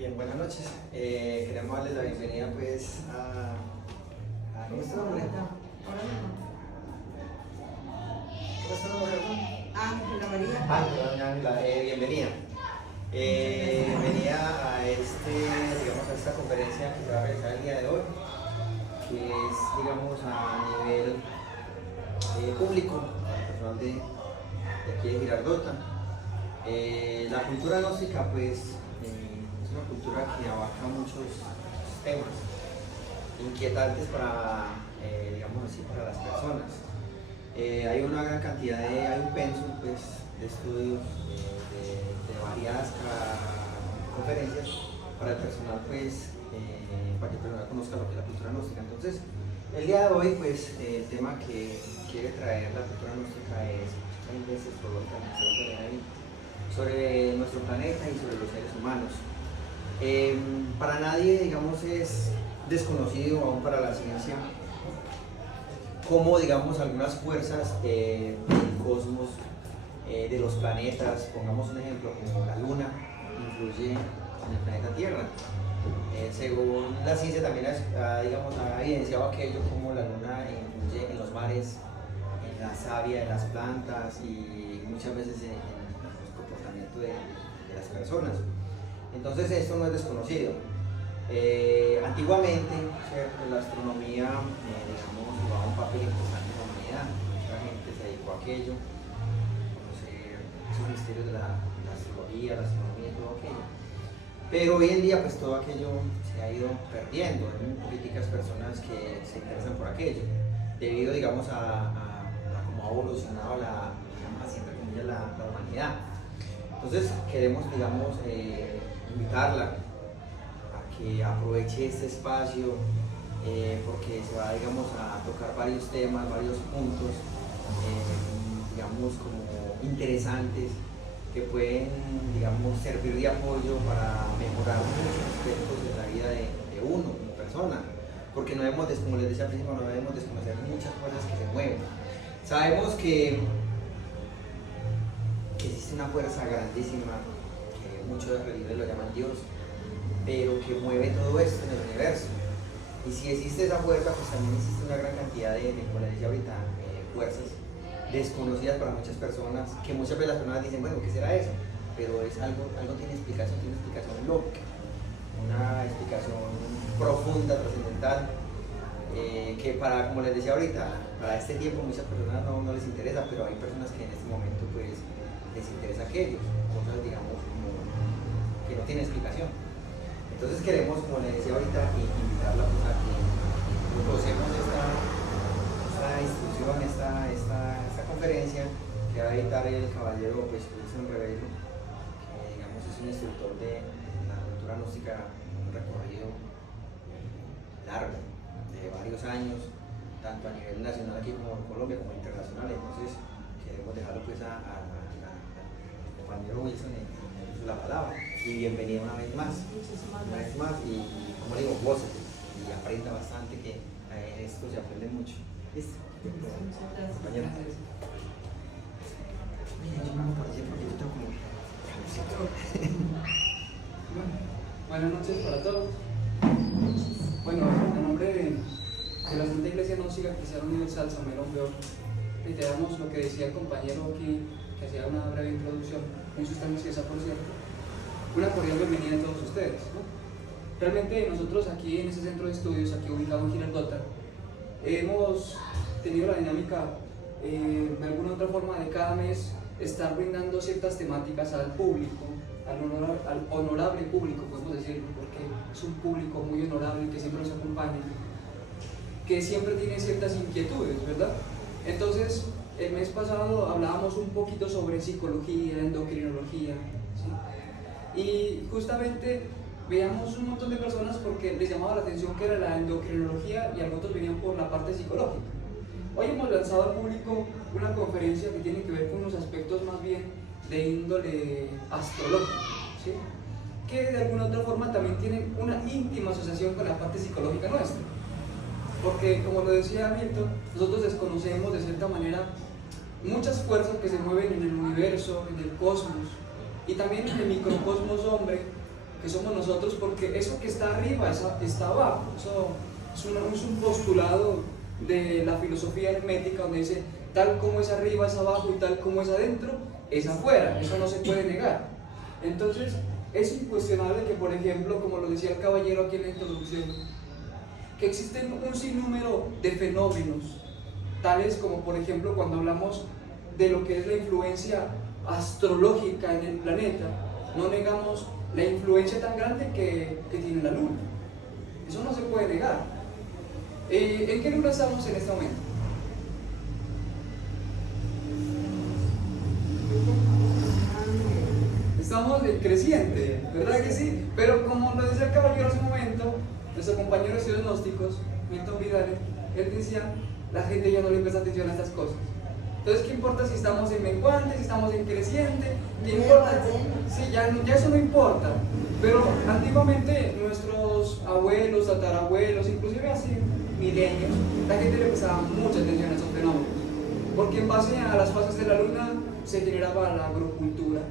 Bien, buenas noches. Queremos darles la bienvenida pues a nuestro nombre. ¿Cómo está el nombre? Ángela María. Doña Ángela, bienvenida. Bienvenida a a esta conferencia que se va a realizar el día de hoy, que es, digamos, a nivel público, personal de aquí de Girardota. La cultura gnóstica, pues, es una cultura que abarca muchos temas inquietantes para, digamos así, para las personas. Hay una gran cantidad hay un pensum pues, de estudios de variadas conferencias para el personal, pues, para que el personal conozca lo que es la cultura gnóstica. Entonces, el día de hoy, pues, el tema que quiere traer la cultura gnóstica es sobre nuestro planeta y sobre los seres humanos. Para nadie, digamos, es desconocido, aún para la ciencia, cómo, digamos, algunas fuerzas del cosmos, de los planetas, pongamos un ejemplo como la Luna, influye en el planeta Tierra. Según la ciencia también ha evidenciado aquello como la Luna influye en los mares, en la savia de las plantas y muchas veces en el comportamiento de las personas. Entonces esto no es desconocido. Antiguamente, ¿cierto?, la astronomía jugaba un papel importante en la humanidad. Mucha gente se dedicó a aquello, conocer esos misterios de la astrología, la astronomía y todo aquello. Pero hoy en día pues todo aquello se ha ido perdiendo. Hay muy políticas personas que se interesan por aquello, debido, digamos, a cómo ha evolucionado la humanidad. Entonces queremos, digamos, invitarla a que aproveche este espacio, porque se va, digamos, a tocar varios temas, varios puntos, digamos, como interesantes, que pueden, digamos, servir de apoyo para mejorar muchos aspectos de la vida de uno como persona, porque no debemos, como les decía al principio, no debemos desconocer muchas cosas que se mueven. Sabemos que existe una fuerza grandísima, que muchos religiones lo llaman Dios, pero que mueve todo esto en el universo. Y si existe esa fuerza, pues también existe una gran cantidad como les decía ahorita, fuerzas desconocidas para muchas personas, que muchas veces las personas dicen, bueno, ¿qué será eso? Pero es algo tiene explicación lógica, una explicación profunda, trascendental, que como les decía ahorita, para este tiempo muchas personas no les interesa, pero hay personas que en este momento pues les interesa aquello, cosas, digamos, como que no tienen explicación. Entonces queremos, como les decía ahorita, invitarla pues, a que conocemos esta institución, esta conferencia que va a editar el caballero pues, Wilson Rebello, que, digamos, es un instructor de la cultura gnóstica, un recorrido largo de varios años, tanto a nivel nacional aquí como en Colombia, como internacional. Entonces queremos dejarlo pues al compañero Wilson en la palabra, y bienvenido una vez más, y como digo, goce y aprenda bastante, que en esto se aprende mucho. ¿Listo? Muchas gracias. Compañero. Buenas noches para todos. Bueno, en nombre de la Santa Iglesia Gnóstica Cristiana Universal Samuel Ombeor, reiteramos lo que decía el compañero aquí, que hacía una breve introducción, muy sustanciosa por cierto. Una cordial bienvenida a todos ustedes, ¿no? Realmente nosotros aquí en este centro de estudios, aquí ubicado en Girardota, hemos tenido la dinámica de alguna otra forma de cada mes estar brindando ciertas temáticas al público, al honorable público, podemos decirlo, porque es un público muy honorable que siempre nos acompaña, que siempre tiene ciertas inquietudes, ¿verdad? Entonces, el mes pasado hablábamos un poquito sobre psicología, endocrinología, ¿sí? Y justamente veíamos un montón de personas porque les llamaba la atención que era la endocrinología y algunos venían por la parte psicológica. Hoy hemos lanzado al público una conferencia que tiene que ver con unos aspectos más bien de índole astrológico, ¿sí?, que de alguna otra forma también tienen una íntima asociación con la parte psicológica nuestra. Porque, como lo decía Milton, nosotros desconocemos de cierta manera muchas fuerzas que se mueven en el universo, en el cosmos, y también en el microcosmos hombre, que somos nosotros, porque eso que está arriba está abajo. Eso es un postulado de la filosofía hermética, donde dice tal como es arriba es abajo y tal como es adentro es afuera. Eso no se puede negar. Entonces es incuestionable que, por ejemplo, como lo decía el caballero aquí en la introducción, que existen un sinnúmero de fenómenos, tales como por ejemplo cuando hablamos de lo que es la influencia astrológica en el planeta. No negamos la influencia tan grande que tiene la luna. Eso no se puede negar. ¿En qué luna estamos en este momento? Estamos en creciente, ¿verdad que sí? Pero como lo decía el caballero hace un momento, nuestro compañero de estudios gnósticos, Milton Vidal, él decía, la gente ya no le presta atención a estas cosas. Entonces, ¿qué importa si estamos en menguante, si estamos en creciente? ¿Qué importa? Sí, ya eso no importa. Pero antiguamente nuestros abuelos, tatarabuelos, inclusive hace milenios, la gente le prestaba mucha atención a esos fenómenos. Porque en base a las fases de la luna se generaba la agrocultura.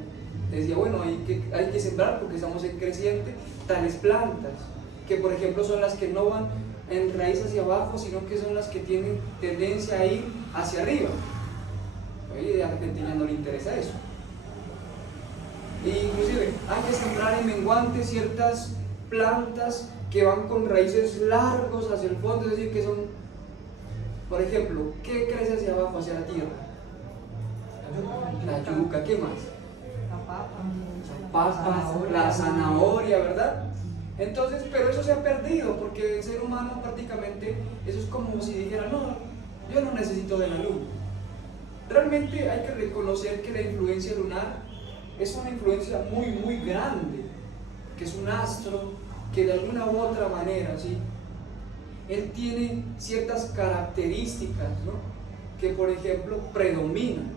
Decía, bueno, hay que sembrar porque estamos en creciente tales plantas, que por ejemplo son las que no van en raíz hacia abajo, sino que son las que tienen tendencia a ir hacia arriba. Y a la gente ya no le interesa eso. E inclusive hay que sembrar en menguante ciertas plantas que van con raíces largos hacia el fondo, es decir, que son, por ejemplo, ¿qué crece hacia abajo, hacia la tierra? La yuca, ¿qué más? La Papa, la zanahoria, ¿verdad? Entonces, pero eso se ha perdido, porque el ser humano prácticamente, eso es como si dijera, no, yo no necesito de la luna. Realmente hay que reconocer que la influencia lunar es una influencia muy, muy grande, que es un astro que de alguna u otra manera, ¿sí?, él tiene ciertas características, ¿no?, que por ejemplo predominan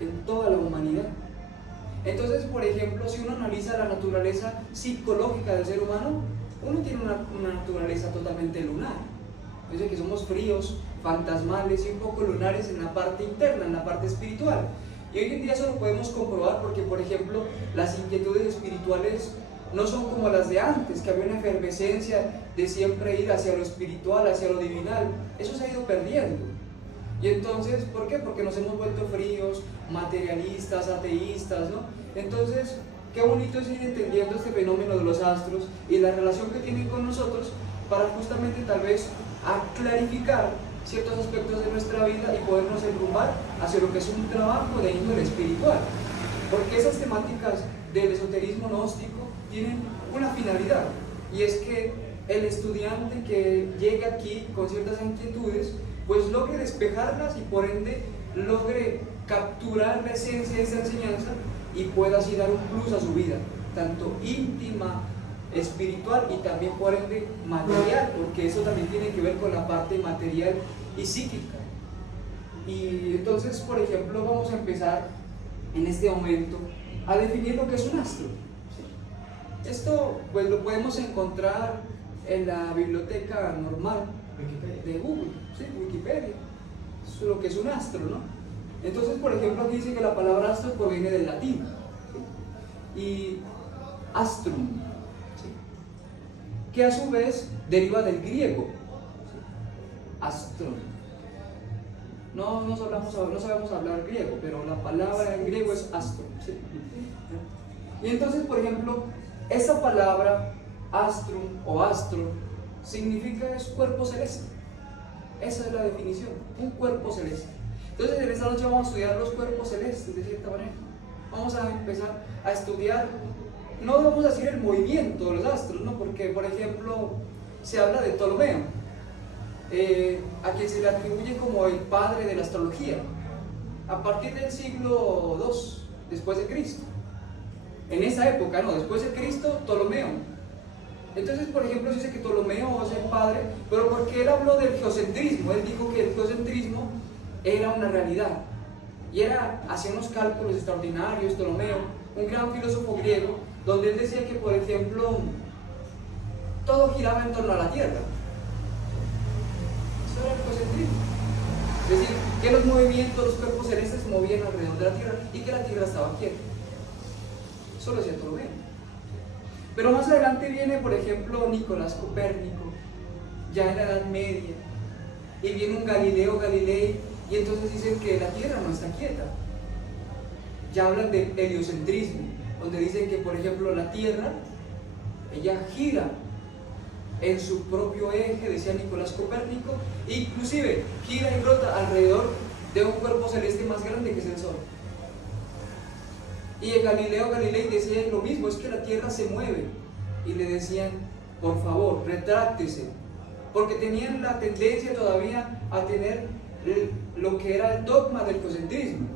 en toda la humanidad. Entonces, por ejemplo, si uno analiza la naturaleza psicológica del ser humano, uno tiene una naturaleza totalmente lunar. Es decir, que somos fríos, fantasmales y un poco lunares en la parte interna, en la parte espiritual. Y hoy en día eso lo podemos comprobar porque, por ejemplo, las inquietudes espirituales no son como las de antes, que había una efervescencia de siempre ir hacia lo espiritual, hacia lo divinal. Eso se ha ido perdiendo. Y entonces, ¿por qué? Porque nos hemos vuelto fríos, materialistas, ateístas, ¿no? Entonces, qué bonito es ir entendiendo este fenómeno de los astros y la relación que tienen con nosotros para justamente tal vez clarificar ciertos aspectos de nuestra vida y podernos enrumbar hacia lo que es un trabajo de índole espiritual. Porque esas temáticas del esoterismo gnóstico tienen una finalidad, y es que el estudiante que llega aquí con ciertas inquietudes pues logre despejarlas y por ende logre capturar la esencia de esa enseñanza y pueda así dar un plus a su vida, tanto íntima, espiritual y también por ende material, porque eso también tiene que ver con la parte material y psíquica. Y entonces, por ejemplo, vamos a empezar en este momento a definir lo que es un astro. Esto pues lo podemos encontrar en la biblioteca normal de Google, ¿sí? Wikipedia. Eso es lo que es un astro, ¿no? Entonces, por ejemplo, aquí dice que la palabra astro proviene del latín, ¿sí?, y astrum, ¿sí?, que a su vez deriva del griego, ¿sí?, astron. No sabemos hablar griego, pero la palabra en griego es astrum, ¿sí? Y entonces, por ejemplo, esta palabra astrum o astro significa es cuerpo celeste. Esa es la definición, un cuerpo celeste. Entonces, en esta noche vamos a estudiar los cuerpos celestes de cierta manera. Vamos a empezar a estudiar, no vamos a decir el movimiento de los astros, ¿no?, porque, por ejemplo, se habla de Ptolomeo, a quien se le atribuye como el padre de la astrología, a partir del siglo II después de Cristo. En esa época, no, después de Cristo, Ptolomeo. Entonces, por ejemplo, se dice que Ptolomeo es el padre, pero porque él habló del geocentrismo. Él dijo que el geocentrismo era una realidad y hacía unos cálculos extraordinarios. Ptolomeo, un gran filósofo griego, donde él decía que, por ejemplo, todo giraba en torno a la Tierra. Eso era el geocentrismo. Es decir, que los movimientos, los cuerpos celestes se movían alrededor de la Tierra y que la Tierra estaba quieta. Eso lo decía Ptolomeo. Pero más adelante viene, por ejemplo, Nicolás Copérnico, ya en la Edad Media, y viene un Galileo Galilei, y entonces dicen que la Tierra no está quieta. Ya hablan del heliocentrismo, donde dicen que, por ejemplo, la Tierra, ella gira en su propio eje, decía Nicolás Copérnico, inclusive gira y rota alrededor de un cuerpo celeste más grande que es el Sol. Y el Galileo Galilei decía lo mismo, es que la Tierra se mueve, y le decían, por favor, retráctese, porque tenían la tendencia todavía a tener lo que era el dogma del cocentrismo,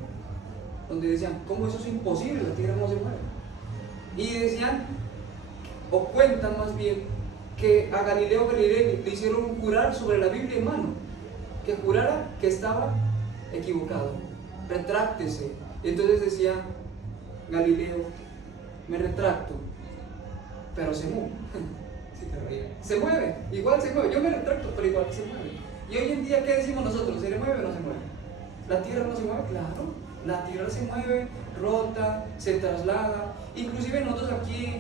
donde decían, ¿cómo eso es imposible? La Tierra no se mueve. Y decían, o cuentan más bien, que a Galileo Galilei le hicieron jurar sobre la Biblia en mano, que jurara que estaba equivocado, retráctese. Entonces decía Galileo, me retracto, pero se mueve. Se mueve, igual se mueve, yo me retracto, pero igual se mueve. Y hoy en día, ¿qué decimos nosotros? ¿Se le mueve o no se mueve? ¿La Tierra no se mueve? Claro, la Tierra se mueve, rota, se traslada. Inclusive nosotros aquí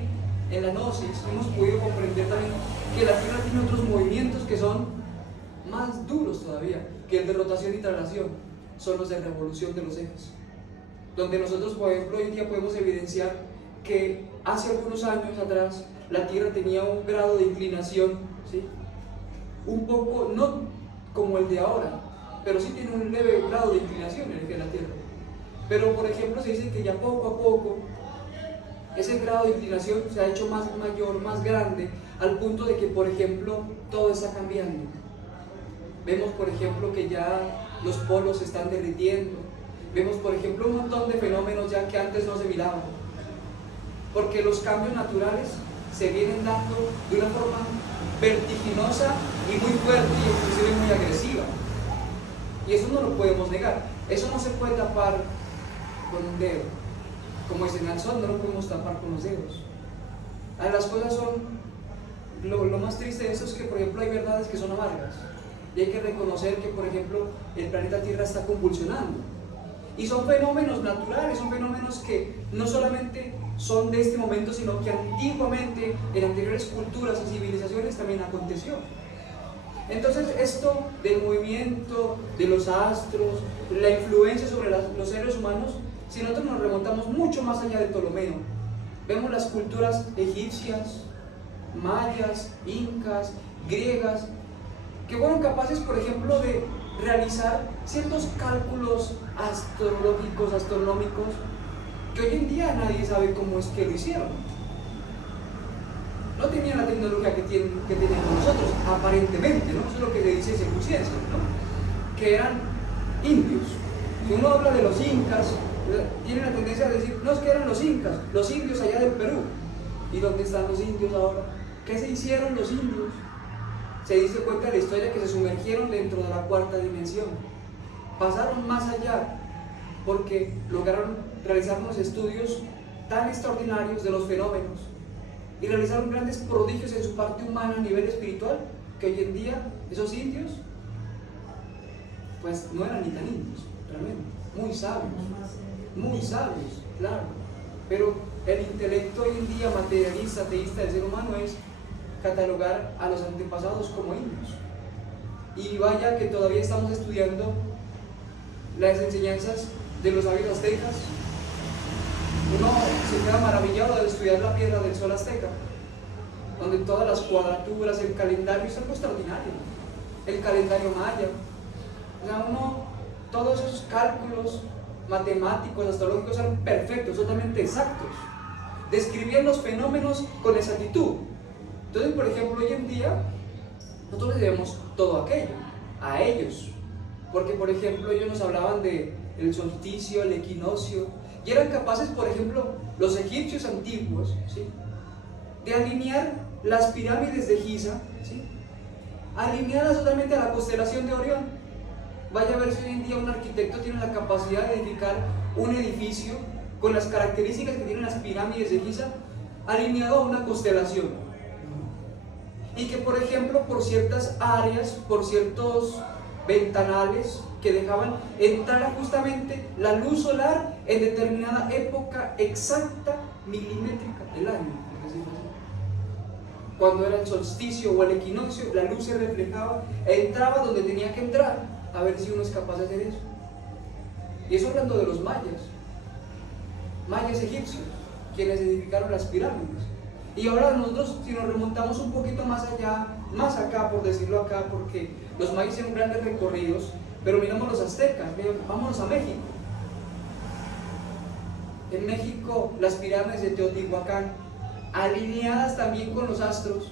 en la Gnosis hemos podido comprender también que la Tierra tiene otros movimientos que son más duros todavía que el de rotación y traslación, son los de revolución de los ejes, donde nosotros, por ejemplo, hoy en día podemos evidenciar que hace algunos años atrás la Tierra tenía un grado de inclinación, ¿sí? Un poco, no como el de ahora, pero sí tiene un leve grado de inclinación en el que la Tierra. Pero, por ejemplo, se dice que ya poco a poco ese grado de inclinación se ha hecho más mayor, más grande, al punto de que, por ejemplo, todo está cambiando. Vemos, por ejemplo, que ya los polos se están derritiendo. Vemos, por ejemplo, un montón de fenómenos ya que antes no se miraban. Porque los cambios naturales se vienen dando de una forma vertiginosa y muy fuerte y inclusive muy agresiva. Y eso no lo podemos negar. Eso no se puede tapar con un dedo. Como dicen, al sol no lo podemos tapar con los dedos. Las cosas son... Lo más triste de eso es que, por ejemplo, hay verdades que son amargas. Y hay que reconocer que, por ejemplo, el planeta Tierra está convulsionando. Y son fenómenos naturales, son fenómenos que no solamente son de este momento, sino que antiguamente, en anteriores culturas y civilizaciones también aconteció. Entonces, esto del movimiento de los astros, la influencia sobre los seres humanos, si nosotros nos remontamos mucho más allá de Ptolomeo, vemos las culturas egipcias, mayas, incas, griegas, que fueron capaces, por ejemplo, de realizar ciertos cálculos astrológicos, astronómicos, que hoy en día nadie sabe cómo es que lo hicieron. No tenían la tecnología que tenemos nosotros, aparentemente, ¿no? Eso es lo que se dice según ciencia, ¿no? Que eran indios. Si uno habla de los incas, tienen la tendencia a decir, no, es que eran los incas, los indios allá del Perú. ¿Y dónde están los indios ahora? ¿Qué se hicieron los indios? Se dice cuenta de la historia que se sumergieron dentro de la cuarta dimensión. Pasaron más allá porque lograron realizar unos estudios tan extraordinarios de los fenómenos y realizaron grandes prodigios en su parte humana a nivel espiritual, que hoy en día esos indios pues no eran ni tan indios, realmente, muy sabios, claro, pero el intelecto hoy en día materialista, ateísta del ser humano es catalogar a los antepasados como indios. Y vaya que todavía estamos estudiando las enseñanzas de los sabios aztecas. Uno se queda maravillado de estudiar la piedra del sol azteca, donde todas las cuadraturas, el calendario es algo extraordinario, el calendario maya, o sea, todos esos cálculos matemáticos, astrológicos eran perfectos, totalmente exactos, describían los fenómenos con exactitud. Entonces, por ejemplo, hoy en día nosotros les debemos todo aquello a ellos, porque, por ejemplo, ellos nos hablaban del solsticio, el equinoccio, y eran capaces, por ejemplo, los egipcios antiguos, ¿sí?, de alinear las pirámides de Giza, ¿sí?, alineadas totalmente a la constelación de Orión. Vaya a ver si hoy en día un arquitecto tiene la capacidad de edificar un edificio con las características que tienen las pirámides de Giza, alineado a una constelación. Y que, por ejemplo, por ciertas áreas, por ciertos ventanales que dejaban entrar justamente la luz solar en determinada época exacta, milimétrica del año. cuando era el solsticio o el equinoccio, la luz se reflejaba, entraba donde tenía que entrar, a ver si uno es capaz de hacer eso. Y eso hablando de los mayas egipcios, quienes edificaron las pirámides. Y ahora nosotros, si nos remontamos un poquito más allá, más acá, por decirlo acá, porque los mayas hicieron grandes recorridos, pero miramos los aztecas, vámonos a México. En México, las pirámides de Teotihuacán, alineadas también con los astros,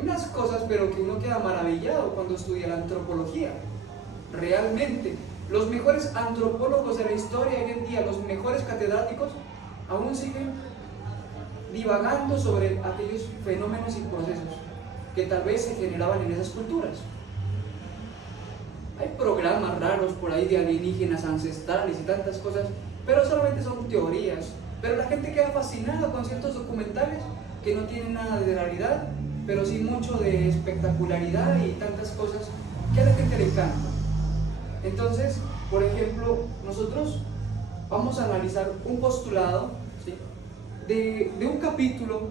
unas cosas, pero que uno queda maravillado cuando estudia la antropología. Realmente, los mejores antropólogos de la historia hoy en día, los mejores catedráticos, aún siguen divagando sobre aquellos fenómenos y procesos que tal vez se generaban en esas culturas. Hay programas raros por ahí de alienígenas ancestrales y tantas cosas, pero solamente son teorías. Pero la gente queda fascinada con ciertos documentales que no tienen nada de realidad, pero sí mucho de espectacularidad y tantas cosas que a la gente le encanta. Entonces, por ejemplo, nosotros vamos a analizar un postulado, ¿sí?, de un capítulo,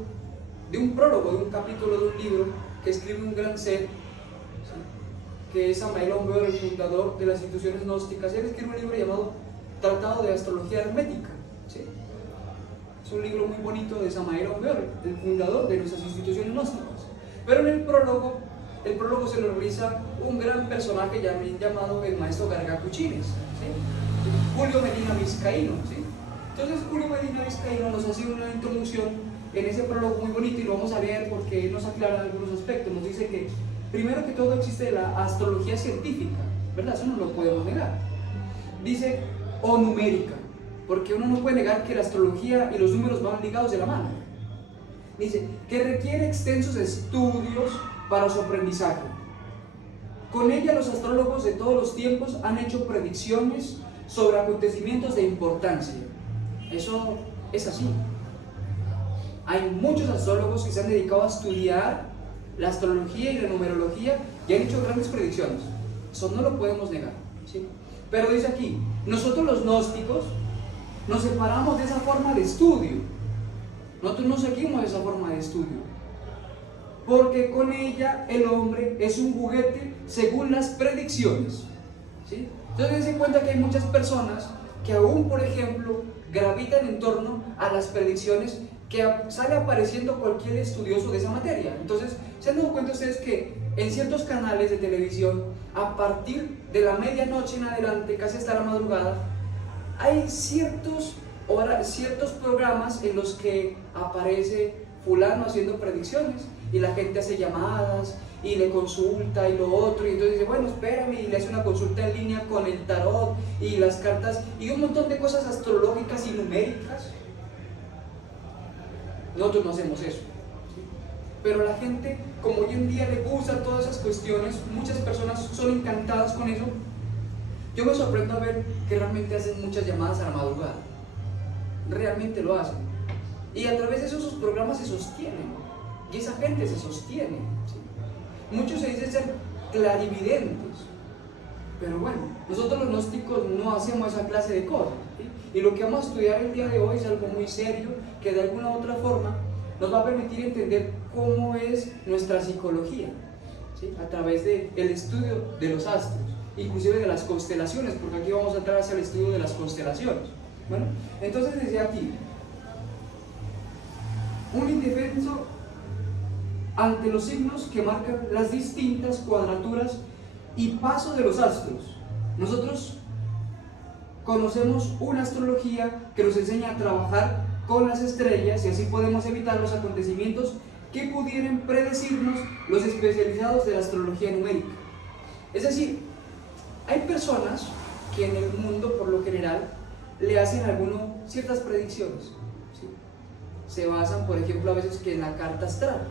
de un prólogo, de un capítulo de un libro que escribe un gran ser, ¿sí?, que es Samael Aun Weor, el fundador de las instituciones gnósticas. Él escribe un libro llamado Tratado de Astrología Hermética, ¿sí? Es un libro muy bonito de Samael Aun Weor, el fundador de nuestras instituciones gnósticas. Pero en el prólogo se lo realiza un gran personaje llamado el maestro Gargacuchines, ¿sí?, Julio Medina Vizcaíno, ¿sí? Entonces Julio Medina Vizcaíno nos hace una introducción en ese prólogo muy bonito y lo vamos a leer porque él nos aclara algunos aspectos. Nos dice que primero que todo existe la astrología científica, ¿verdad? Eso no lo podemos negar. Dice, o numérica, porque uno no puede negar que la astrología y los números van ligados de la mano. Dice, que requiere extensos estudios para su aprendizaje. Con ella los astrólogos de todos los tiempos han hecho predicciones sobre acontecimientos de importancia. Eso es así. Hay muchos astrólogos que se han dedicado a estudiar la astrología y la numerología y han hecho grandes predicciones. Eso no lo podemos negar, ¿sí? Pero dice aquí, nosotros los gnósticos nos separamos de esa forma de estudio. Nosotros no seguimos esa forma de estudio, porque con ella el hombre es un juguete según las predicciones, ¿sí? Entonces dense cuenta que hay muchas personas que aún, por ejemplo, gravitan en torno a las predicciones que sale apareciendo cualquier estudioso de esa materia. Entonces, ¿se han dado cuenta ustedes que en ciertos canales de televisión, a partir de la medianoche en adelante, casi hasta la madrugada, hay ciertos programas en los que aparece fulano haciendo predicciones y la gente hace llamadas y le consulta y lo otro, y entonces dice, bueno, espérame, y le hace una consulta en línea con el tarot y las cartas y un montón de cosas astrológicas y numéricas. Nosotros no hacemos eso, ¿sí? Pero la gente, como hoy en día le gusta todas esas cuestiones, muchas personas son encantadas con eso. Yo me sorprendo a ver que realmente hacen muchas llamadas a la madrugada, realmente lo hacen, y a través de eso sus programas se sostienen, y esa gente se sostiene, ¿sí? Muchos se dicen ser clarividentes, pero bueno, nosotros los gnósticos no hacemos esa clase de cosas, ¿sí? Y lo que vamos a estudiar el día de hoy es algo muy serio que de alguna u otra forma nos va a permitir entender cómo es nuestra psicología, ¿sí?, a través del estudio de los astros, inclusive de las constelaciones, porque aquí vamos a entrar hacia el estudio de las constelaciones. Bueno, entonces desde aquí, un indefenso ante los signos que marcan las distintas cuadraturas y paso de los astros. Nosotros conocemos una astrología que nos enseña a trabajar con las estrellas y así podemos evitar los acontecimientos que pudieran predecirnos los especializados de la astrología numérica. Es decir, hay personas que en el mundo, por lo general, le hacen ciertas predicciones, ¿sí? Se basan, por ejemplo, a veces que en la carta astral,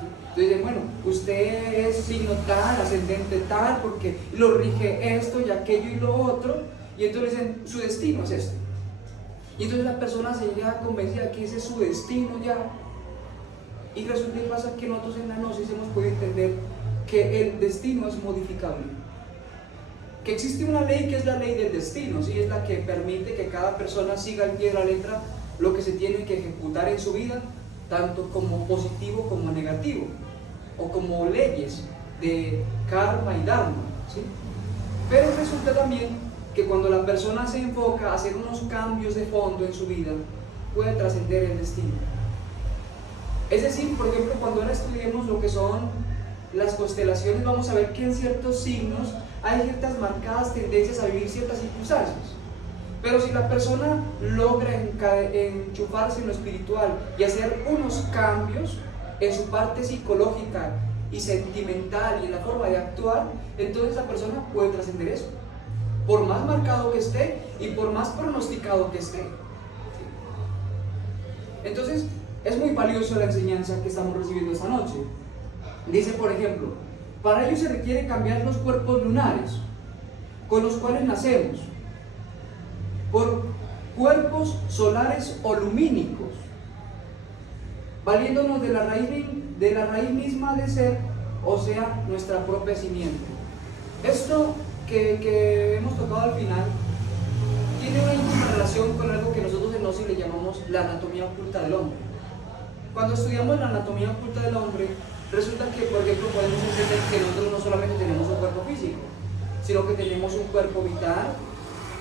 ¿sí? Entonces dicen, bueno, usted es signo tal, ascendente tal, porque lo rige esto y aquello y lo otro, y entonces dicen, su destino es este. Y entonces la persona se llega convencida que ese es su destino ya. Y resulta y pasa que nosotros en la gnosis hemos podido entender que el destino es modificable. Que existe una ley que es la ley del destino, ¿sí? Es la que permite que cada persona siga al pie de la letra lo que se tiene que ejecutar en su vida, tanto como positivo como negativo, o como leyes de karma y dharma, ¿sí? Pero resulta también que cuando la persona se enfoca a hacer unos cambios de fondo en su vida, puede trascender el destino. Es decir, por ejemplo, cuando ahora estudiemos lo que son las constelaciones, vamos a ver que en ciertos signos hay ciertas marcadas tendencias a vivir ciertas circunstancias. Pero si la persona logra enchufarse en lo espiritual y hacer unos cambios en su parte psicológica y sentimental y en la forma de actuar, entonces la persona puede trascender eso, por más marcado que esté y por más pronosticado que esté. Entonces es muy valiosa la enseñanza que estamos recibiendo esta noche. Dice, por ejemplo, para ello se requiere cambiar los cuerpos lunares con los cuales nacemos por cuerpos solares o lumínicos, valiéndonos de la raíz misma de ser, o sea, nuestra propia simiente. Esto que hemos tocado al final tiene una íntima relación con algo que nosotros en Gnosis le llamamos la anatomía oculta del hombre. Cuando estudiamos la anatomía oculta del hombre, resulta que, por ejemplo, podemos entender que nosotros no solamente tenemos un cuerpo físico, sino que tenemos un cuerpo vital,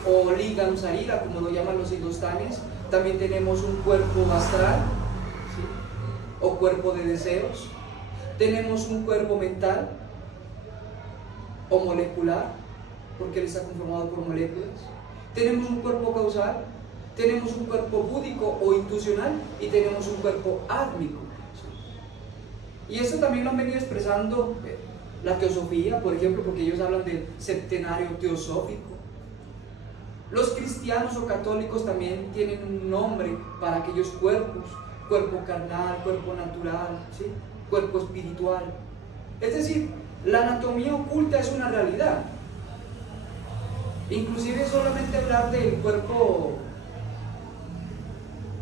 o ligam sarira, como lo llaman los hindustanes. También tenemos un cuerpo astral, ¿sí? O cuerpo de deseos. Tenemos un cuerpo mental o molecular, porque él está conformado por moléculas. Tenemos un cuerpo causal, tenemos un cuerpo búdico o intuicional y tenemos un cuerpo átmico, ¿sí? Y eso también lo han venido expresando la teosofía, por ejemplo, porque ellos hablan del septenario teosófico. Los cristianos o católicos también tienen un nombre para aquellos cuerpos: cuerpo carnal, cuerpo natural, ¿sí? Cuerpo espiritual. Es decir, la anatomía oculta es una realidad. Inclusive solamente hablar del cuerpo,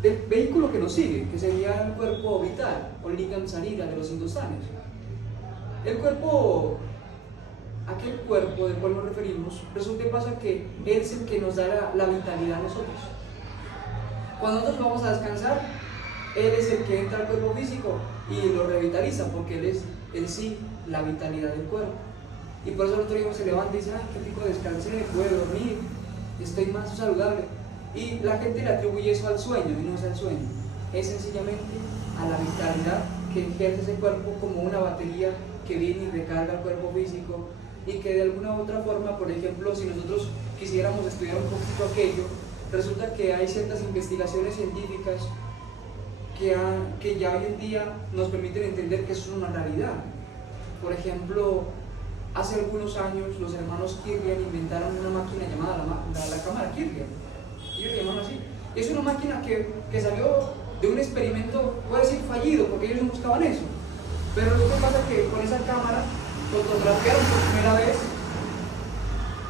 del vehículo que nos sigue, que sería el cuerpo vital o ligam sarira de los hindustanes. El cuerpo, aquel cuerpo del cual nos referimos, resulta que pasa que él es el que nos da la vitalidad a nosotros. Cuando nosotros vamos a descansar, él es el que entra al cuerpo físico y lo revitaliza, porque él es en sí la vitalidad del cuerpo. Y por eso el otro hijo se levanta y dice: ay, qué rico descansé, puedo dormir, estoy más saludable. Y la gente le atribuye eso al sueño, y no es al sueño, es sencillamente a la vitalidad que ejerce ese cuerpo como una batería que viene y recarga el cuerpo físico. Y que de alguna u otra forma, por ejemplo, si nosotros quisiéramos estudiar un poquito aquello, resulta que hay ciertas investigaciones científicas que ya hoy en día nos permiten entender que eso es una realidad. Por ejemplo, hace algunos años los hermanos Kirlian inventaron una máquina llamada la cámara Kirlian. Ellos le llamaron así. Es una máquina que salió de un experimento, puede decir fallido, porque ellos no buscaban eso. Pero lo que pasa es que con esa cámara fotografiaron por primera vez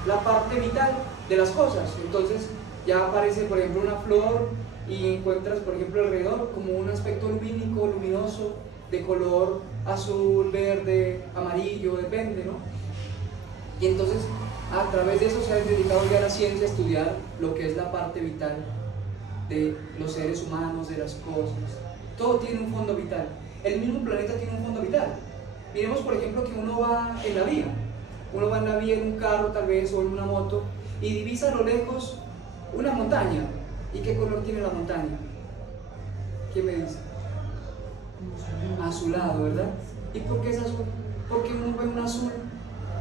la parte vital de las cosas. Entonces ya aparece, por ejemplo, una flor y encuentras, por ejemplo, alrededor como un aspecto lumínico, luminoso, de color azul, verde, amarillo, depende, ¿no? Y entonces a través de eso se ha dedicado ya la ciencia a estudiar lo que es la parte vital de los seres humanos, de las cosas. Todo tiene un fondo vital. El mismo planeta tiene un fondo vital. Miremos, por ejemplo, que uno va en la vía. Uno va en la vía en un carro tal vez o en una moto y divisa a lo lejos una montaña. ¿Y qué color tiene la montaña? ¿Quién me dice? Azulado, ¿verdad? ¿Y por qué es azul? Porque uno ve un azul.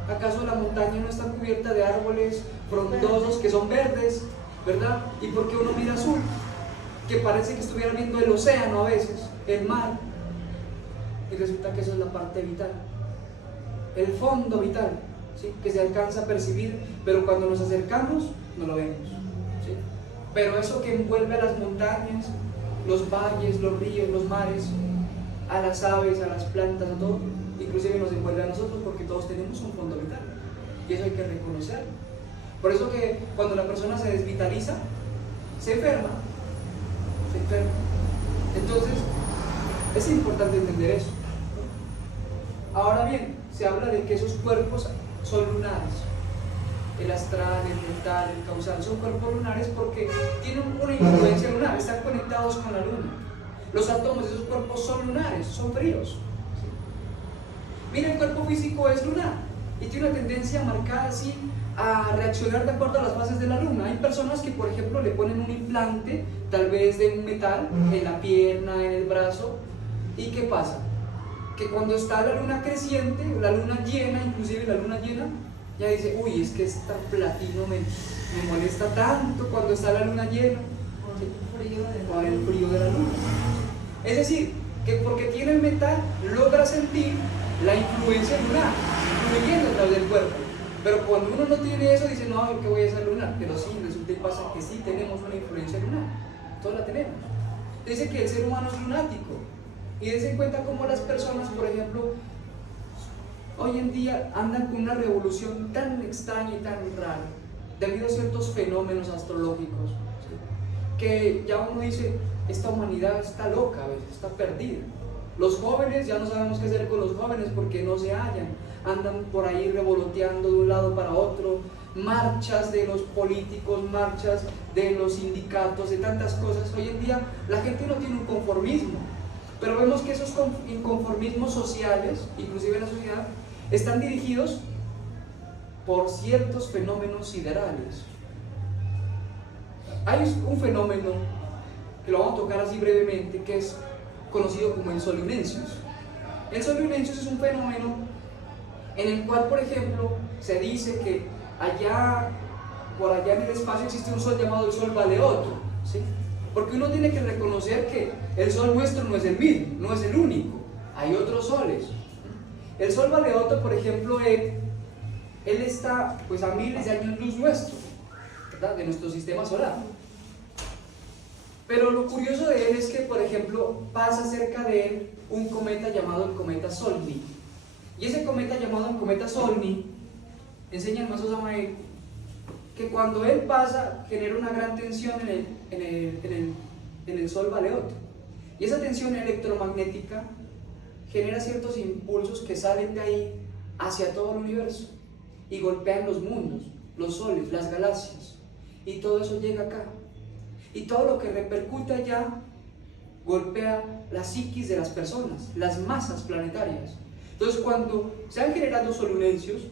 ¿Acaso la montaña no está cubierta de árboles frondosos que son verdes, verdad? ¿Y por qué uno mira azul? Que parece que estuviera viendo el océano a veces, el mar. Y resulta que eso es la parte vital, el fondo vital, ¿sí? Que se alcanza a percibir, pero cuando nos acercamos no lo vemos, ¿sí? Pero eso que envuelve a las montañas, los valles, los ríos, los mares, a las aves, a las plantas, a todo, inclusive nos envuelve a nosotros, porque todos tenemos un fondo vital y eso hay que reconocerlo. Por eso que cuando la persona se desvitaliza, se enferma. Entonces es importante entender eso. Ahora bien, se habla de que esos cuerpos son lunares. El astral, el mental, el causal son cuerpos lunares porque tienen una influencia lunar, están conectados con la luna. Los átomos de esos cuerpos son lunares, son fríos. Mira, el cuerpo físico es lunar y tiene una tendencia marcada así a reaccionar de acuerdo a las fases de la luna. Hay personas que, por ejemplo, le ponen un implante, tal vez de un metal, en la pierna, en el brazo. ¿Y qué pasa? Que cuando está la luna creciente, la luna llena, inclusive la luna llena, ya dice, uy, es que esta platino me molesta tanto cuando está la luna llena. Por el frío de la luna. Es decir, que porque tiene el metal, logra sentir la influencia lunar, influyendo a través del cuerpo. Pero cuando uno no tiene eso, dice, no, ¿qué voy a hacer lunar? Pero sí, resulta y pasa que sí tenemos una influencia lunar. Todos la tenemos. Dice que el ser humano es lunático. Y dense en cuenta cómo las personas, por ejemplo, hoy en día andan con una revolución tan extraña y tan rara, debido a ciertos fenómenos astrológicos, ¿sí? Que ya uno dice, esta humanidad está loca a veces, está perdida. Los jóvenes, ya no sabemos qué hacer con los jóvenes porque no se hallan, andan por ahí revoloteando de un lado para otro, marchas de los políticos, marchas de los sindicatos, de tantas cosas. Hoy en día la gente no tiene un conformismo, pero vemos que esos inconformismos sociales, inclusive en la sociedad, están dirigidos por ciertos fenómenos siderales. Hay un fenómeno que lo vamos a tocar así brevemente, que es conocido como el Sol Lunensius. El Sol Lunensius es un fenómeno en el cual, por ejemplo, se dice que por allá en el espacio existe un sol llamado el Sol Baleoto, ¿sí? Porque uno tiene que reconocer que el Sol nuestro no es el mismo, no es el único, hay otros soles. El Sol Baleoto, por ejemplo, él está pues a miles de años luz nuestro, ¿verdad? De nuestro sistema solar. Pero lo curioso de él es que, por ejemplo, pasa cerca de él un cometa llamado el cometa Solny. Y ese cometa llamado el cometa Solny, enseña el maestro Samael, que cuando él pasa genera una gran tensión en el Sol Baleoto. Y esa tensión electromagnética genera ciertos impulsos que salen de ahí hacia todo el universo y golpean los mundos, los soles, las galaxias. Y todo eso llega acá. Y todo lo que repercute allá golpea la psiquis de las personas, las masas planetarias. Entonces, cuando se han generado solunencios,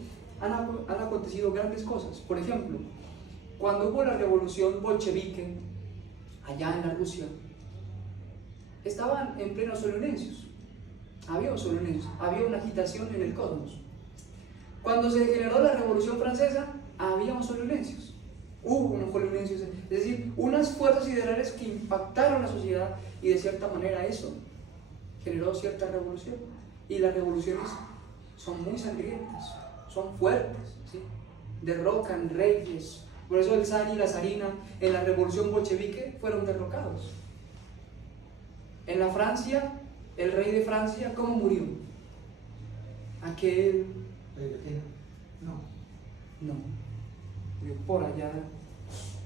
han acontecido grandes cosas. Por ejemplo, cuando hubo la revolución bolchevique allá en la Rusia, estaban en plenos solunencios. Había solunencios, había una agitación en el cosmos. Cuando se generó la revolución francesa, había solunencios. Hubo unos solunencios, es decir, unas fuerzas siderales que impactaron la sociedad y de cierta manera eso generó cierta revolución. Y las revoluciones son muy sangrientas, son fuertes, ¿sí? Derrocan reyes. Por eso el zar y la zarina en la revolución bolchevique fueron derrocados. En la Francia, el rey de Francia, ¿cómo murió? Aquel... No. Por allá.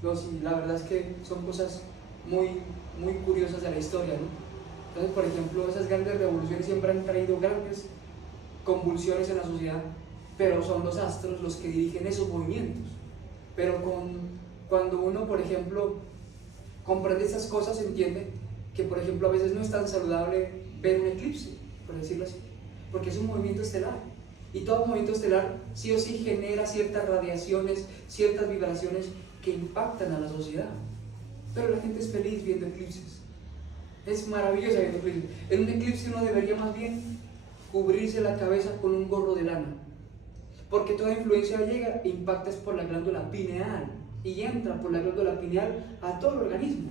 No, sí, la verdad es que son cosas muy, muy curiosas de la historia, ¿no? Entonces, por ejemplo, esas grandes revoluciones siempre han traído grandes convulsiones en la sociedad, pero son los astros los que dirigen esos movimientos. Pero cuando uno, por ejemplo, comprende esas cosas, entiende que, por ejemplo, a veces no es tan saludable ver un eclipse, por decirlo así, porque es un movimiento estelar. Y todo movimiento estelar sí o sí genera ciertas radiaciones, ciertas vibraciones que impactan a la sociedad. Pero la gente es feliz viendo eclipses. Es maravilloso viendo eclipses. En un eclipse uno debería más bien cubrirse la cabeza con un gorro de lana. Porque toda influencia llega e impacta por la glándula pineal. Y entra por la glándula pineal a todo el organismo.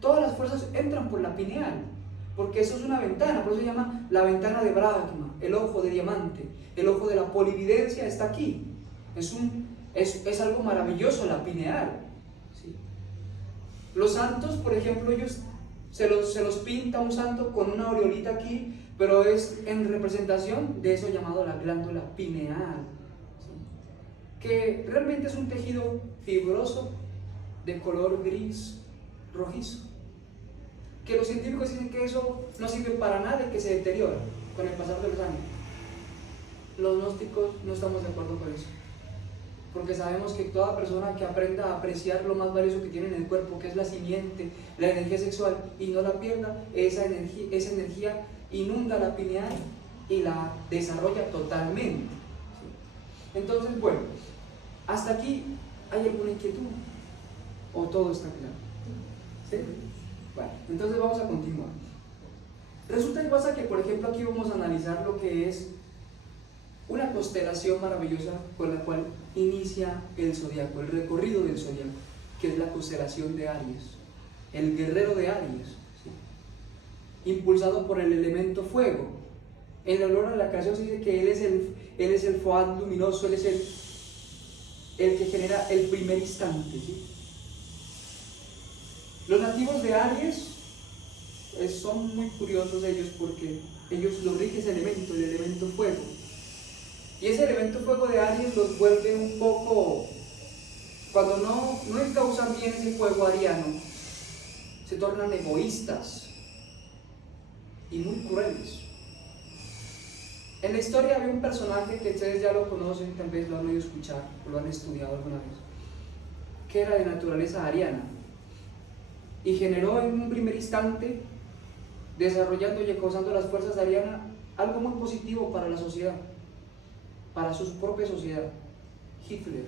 Todas las fuerzas entran por la pineal. Porque eso es una ventana, por eso se llama la ventana de Brahma, el ojo de diamante, el ojo de la polividencia está aquí. Es algo maravilloso la pineal. ¿Sí? Los santos, por ejemplo, ellos se los pinta un santo con una aureolita aquí, pero es en representación de eso llamado la glándula pineal, ¿sí? Que realmente es un tejido fibroso de color gris rojizo. Que los científicos dicen que eso no sirve para nada y que se deteriora con el pasar de los años. Los gnósticos no estamos de acuerdo con eso, porque sabemos que toda persona que aprenda a apreciar lo más valioso que tiene en el cuerpo, que es la simiente, la energía sexual, y no la pierda, esa energía inunda la pineal y la desarrolla totalmente. ¿Sí? Entonces, bueno, hasta aquí, ¿hay alguna inquietud? ¿O todo está claro? ¿Sí? Bueno, entonces vamos a continuar. Resulta y pasa que, por ejemplo, aquí vamos a analizar lo que es una constelación maravillosa con la cual inicia el zodiaco, el recorrido del zodiaco, que es la constelación de Aries, el guerrero de Aries, ¿sí? Impulsado por el elemento fuego. En el honor de la creación se dice que él es el Foad luminoso, él es el que genera el primer instante, ¿sí? Los nativos de Aries son muy curiosos ellos, porque ellos los rige ese elemento, el elemento fuego. Y ese elemento fuego de Aries los vuelve un poco, cuando no encausan bien ese fuego ariano, se tornan egoístas y muy crueles. En la historia había un personaje que ustedes ya lo conocen, tal vez lo han oído escuchar o lo han estudiado alguna vez, que era de naturaleza ariana y generó en un primer instante, desarrollando y causando las fuerzas de Ariana, algo muy positivo para la sociedad, para su propia sociedad: Hitler.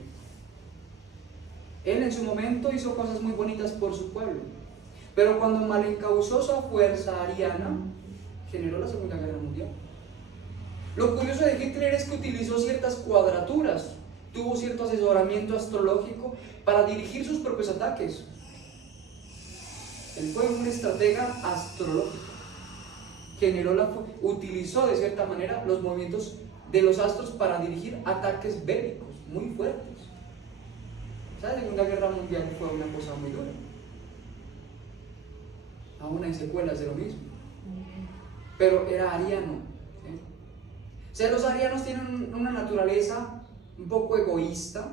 Él en su momento hizo cosas muy bonitas por su pueblo, pero cuando malencausó su fuerza ariana, generó la Segunda Guerra Mundial. Lo curioso de Hitler es que utilizó ciertas cuadraturas, tuvo cierto asesoramiento astrológico para dirigir sus propios ataques. Él fue un estratega astrológico, utilizó de cierta manera los movimientos de los astros para dirigir ataques bélicos muy fuertes. La Segunda Guerra Mundial fue una cosa muy dura. Aún hay secuelas de lo mismo. Pero era ariano, ¿sí? O sea, los arianos tienen una naturaleza un poco egoísta,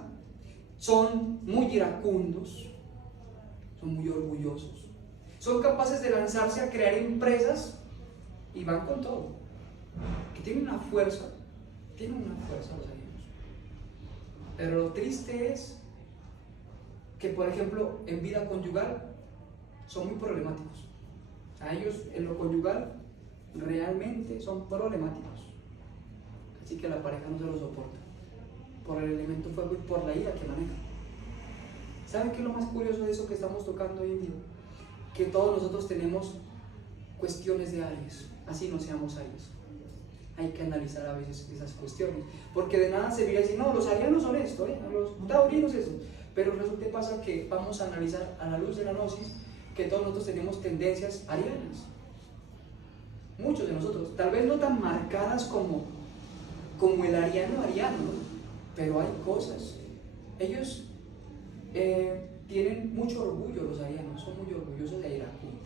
son muy iracundos, son muy orgullosos, son capaces de lanzarse a crear empresas y van con todo, que tienen una fuerza los arianos. Pero lo triste es que, por ejemplo, en vida conyugal son muy problemáticos. A ellos en lo conyugal realmente son problemáticos, así que la pareja no se lo soporta por el elemento fuego y por la ira que manejan. ¿Saben qué es lo más curioso de eso que estamos tocando hoy en día? Que todos nosotros tenemos cuestiones de Aries, así no seamos Aries. Hay que analizar a veces esas cuestiones, porque de nada serviría decir, no, los arianos son esto, los taurinos eso, pero resulta que pasa que vamos a analizar a la luz de la gnosis que todos nosotros tenemos tendencias arianas, muchos de nosotros, tal vez no tan marcadas como el ariano, pero hay cosas. Ellos tienen mucho orgullo, los arianos, son muy orgullosos e iracundos.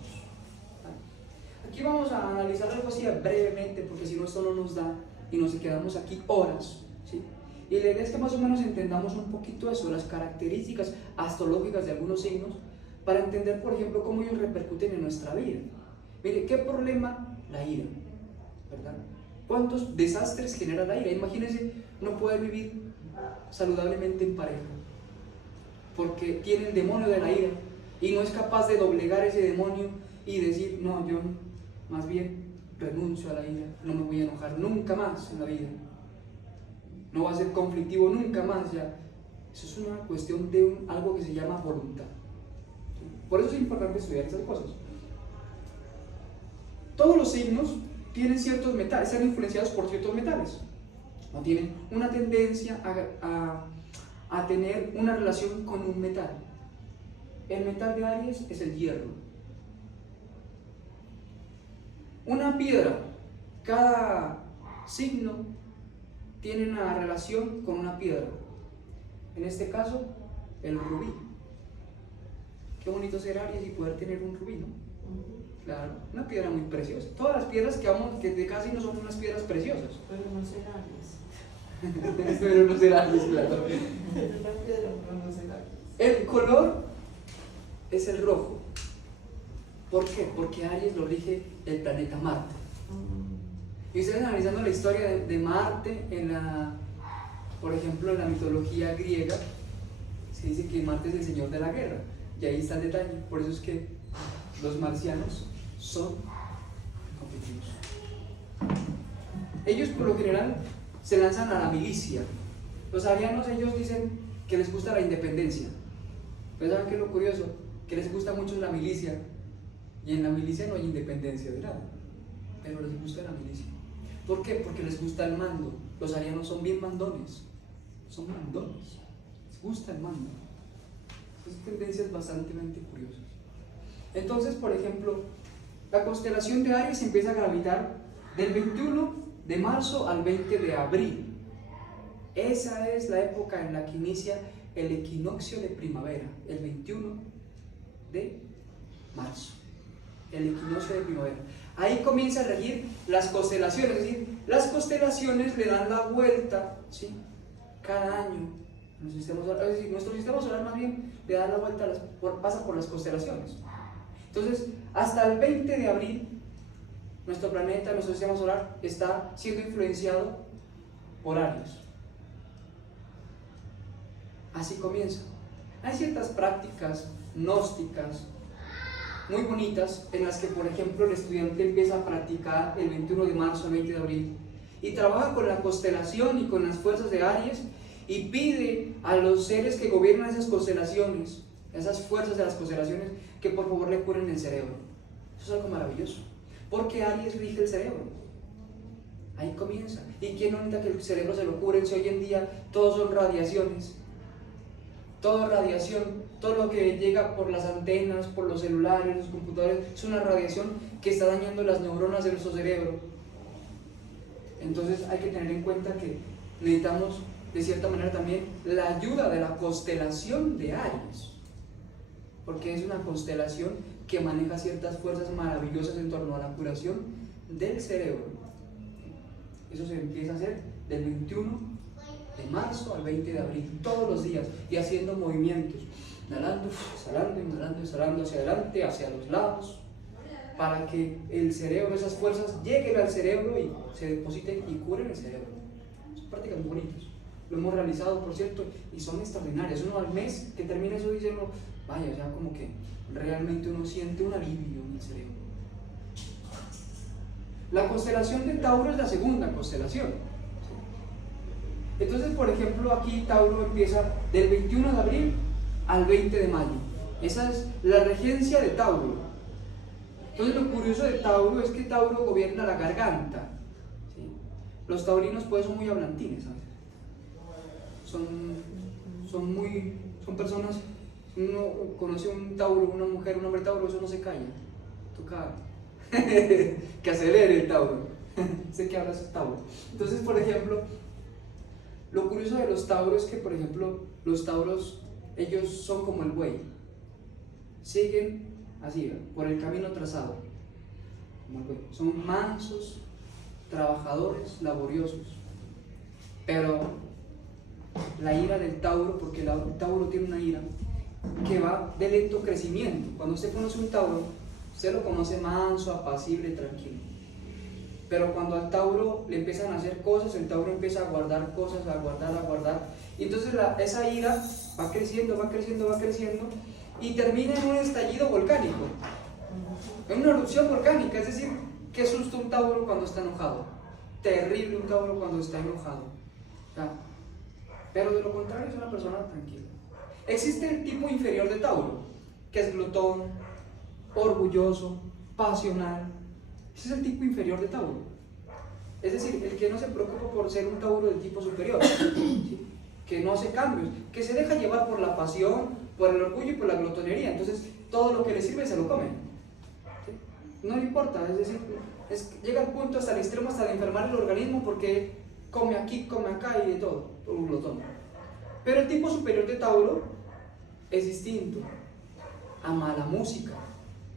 Aquí vamos a analizar algo así brevemente, porque si no esto no nos da y nos quedamos aquí horas, ¿sí? Y la idea es que más o menos entendamos un poquito eso, las características astrológicas de algunos signos, para entender, por ejemplo, cómo ellos repercuten en nuestra vida. Mire, ¿qué problema? La ira, ¿verdad? ¿Cuántos desastres genera la ira? Imagínense no poder vivir saludablemente en pareja, porque tiene el demonio de la ira y no es capaz de doblegar ese demonio y decir, no, yo más bien renuncio a la ira, no me voy a enojar nunca más en la vida, no va a ser conflictivo nunca más ya. Eso es una cuestión de algo que se llama voluntad. Por eso es importante estudiar esas cosas. Todos los signos tienen ciertos metales, están influenciados por ciertos metales, o tienen una tendencia a tener una relación con un metal. El metal de Aries es el hierro. Una piedra, cada signo tiene una relación con una piedra. En este caso, el rubí. Qué bonito ser Aries y poder tener un rubí, ¿no? Claro, una piedra muy preciosa. Todas las piedras que de casi no son unas piedras preciosas. Pero no ser Aries. Pero no ser Aries, claro. Es una piedra, pero no ser Aries. El color es el rojo. ¿Por qué? Porque Aries lo rige el planeta Marte. Y ustedes analizando la historia de Marte en Por ejemplo, en la mitología griega se dice que Marte es el señor de la guerra, y ahí está el detalle. Por eso es que los marcianos son competitivos. Ellos por lo general se lanzan a la milicia. Los arianos, ellos dicen que les gusta la independencia. Pero ¿saben qué es lo curioso? Que les gusta mucho la milicia, y en la milicia no hay independencia de nada, pero les gusta la milicia. ¿Por qué? Porque les gusta el mando. Los arianos son bien mandones, les gusta el mando. Son tendencias bastante curiosas. Entonces, por ejemplo, la constelación de Aries empieza a gravitar del 21 de marzo al 20 de abril. Esa es la época en la que inicia el equinoccio de primavera, el 21 de marzo, el equinoccio de primavera. Ahí comienza a regir las constelaciones, es decir, las constelaciones le dan la vuelta, ¿sí?, cada año. Es decir, nuestro sistema solar más bien le da la vuelta, pasa por las constelaciones. Entonces, hasta el 20 de abril, nuestro planeta, nuestro sistema solar, está siendo influenciado por Aries. Así comienza. Hay ciertas prácticas gnósticas muy bonitas en las que, por ejemplo, el estudiante empieza a practicar el 21 de marzo al 20 de abril y trabaja con la constelación y con las fuerzas de Aries y pide a los seres que gobiernan esas constelaciones, esas fuerzas de las constelaciones, que por favor le curen el cerebro. Eso es algo maravilloso, porque Aries rige el cerebro. Ahí comienza. ¿Y quién no necesita que el cerebro se lo curen si hoy en día todos son radiaciones? Todo radiación, todo lo que llega por las antenas, por los celulares, los computadores, es una radiación que está dañando las neuronas de nuestro cerebro. Entonces hay que tener en cuenta que necesitamos, de cierta manera, también la ayuda de la constelación de Aries, porque es una constelación que maneja ciertas fuerzas maravillosas en torno a la curación del cerebro. Eso se empieza a hacer del 21 de marzo al 20 de abril, todos los días, y haciendo movimientos, inhalando, exhalando hacia adelante, hacia los lados, para que el cerebro, esas fuerzas lleguen al cerebro y se depositen y curen el cerebro. Son prácticas muy bonitas. Lo hemos realizado, por cierto, y son extraordinarias. Uno al mes que termina eso dice uno, vaya, o sea, como que realmente uno siente un alivio en el cerebro. La constelación de Tauro es la segunda constelación. Entonces, por ejemplo, aquí Tauro empieza del 21 de abril al 20 de mayo. Esa es la regencia de Tauro. Entonces, lo curioso de Tauro es que Tauro gobierna la garganta, ¿sí? Los taurinos pues son muy hablantines, ¿sabes? Son personas, uno conoce un Tauro, una mujer, un hombre Tauro, eso no se calla. Toca que acelere el Tauro. Sé que hablas Tauro. Entonces, por ejemplo, lo curioso de los tauros es que, por ejemplo, los tauros, ellos son como el buey. Siguen así, por el camino trazado. Como el buey. Son mansos, trabajadores, laboriosos. Pero la ira del tauro, porque el tauro tiene una ira que va de lento crecimiento. Cuando usted conoce un tauro, usted lo conoce manso, apacible, tranquilo. Pero cuando al Tauro le empiezan a hacer cosas, el Tauro empieza a guardar cosas, a guardar. Y entonces esa ira va creciendo, y termina en un estallido volcánico, en una erupción volcánica. Es decir, qué susto un Tauro cuando está enojado. Terrible un Tauro cuando está enojado. Pero de lo contrario es una persona tranquila. Existe el tipo inferior de Tauro, que es glotón, orgulloso, pasional. Ese es el tipo inferior de Tauro. Es decir, el que no se preocupa por ser un Tauro de tipo superior, ¿sí? Que no hace cambios, que se deja llevar por la pasión, por el orgullo y por la glotonería. Entonces, todo lo que le sirve se lo come, ¿sí? No le importa, es decir, llega al punto hasta el extremo, hasta de enfermar el organismo, porque come aquí, come acá y de todo, un glotón. Pero el tipo superior de Tauro es distinto. Ama la música,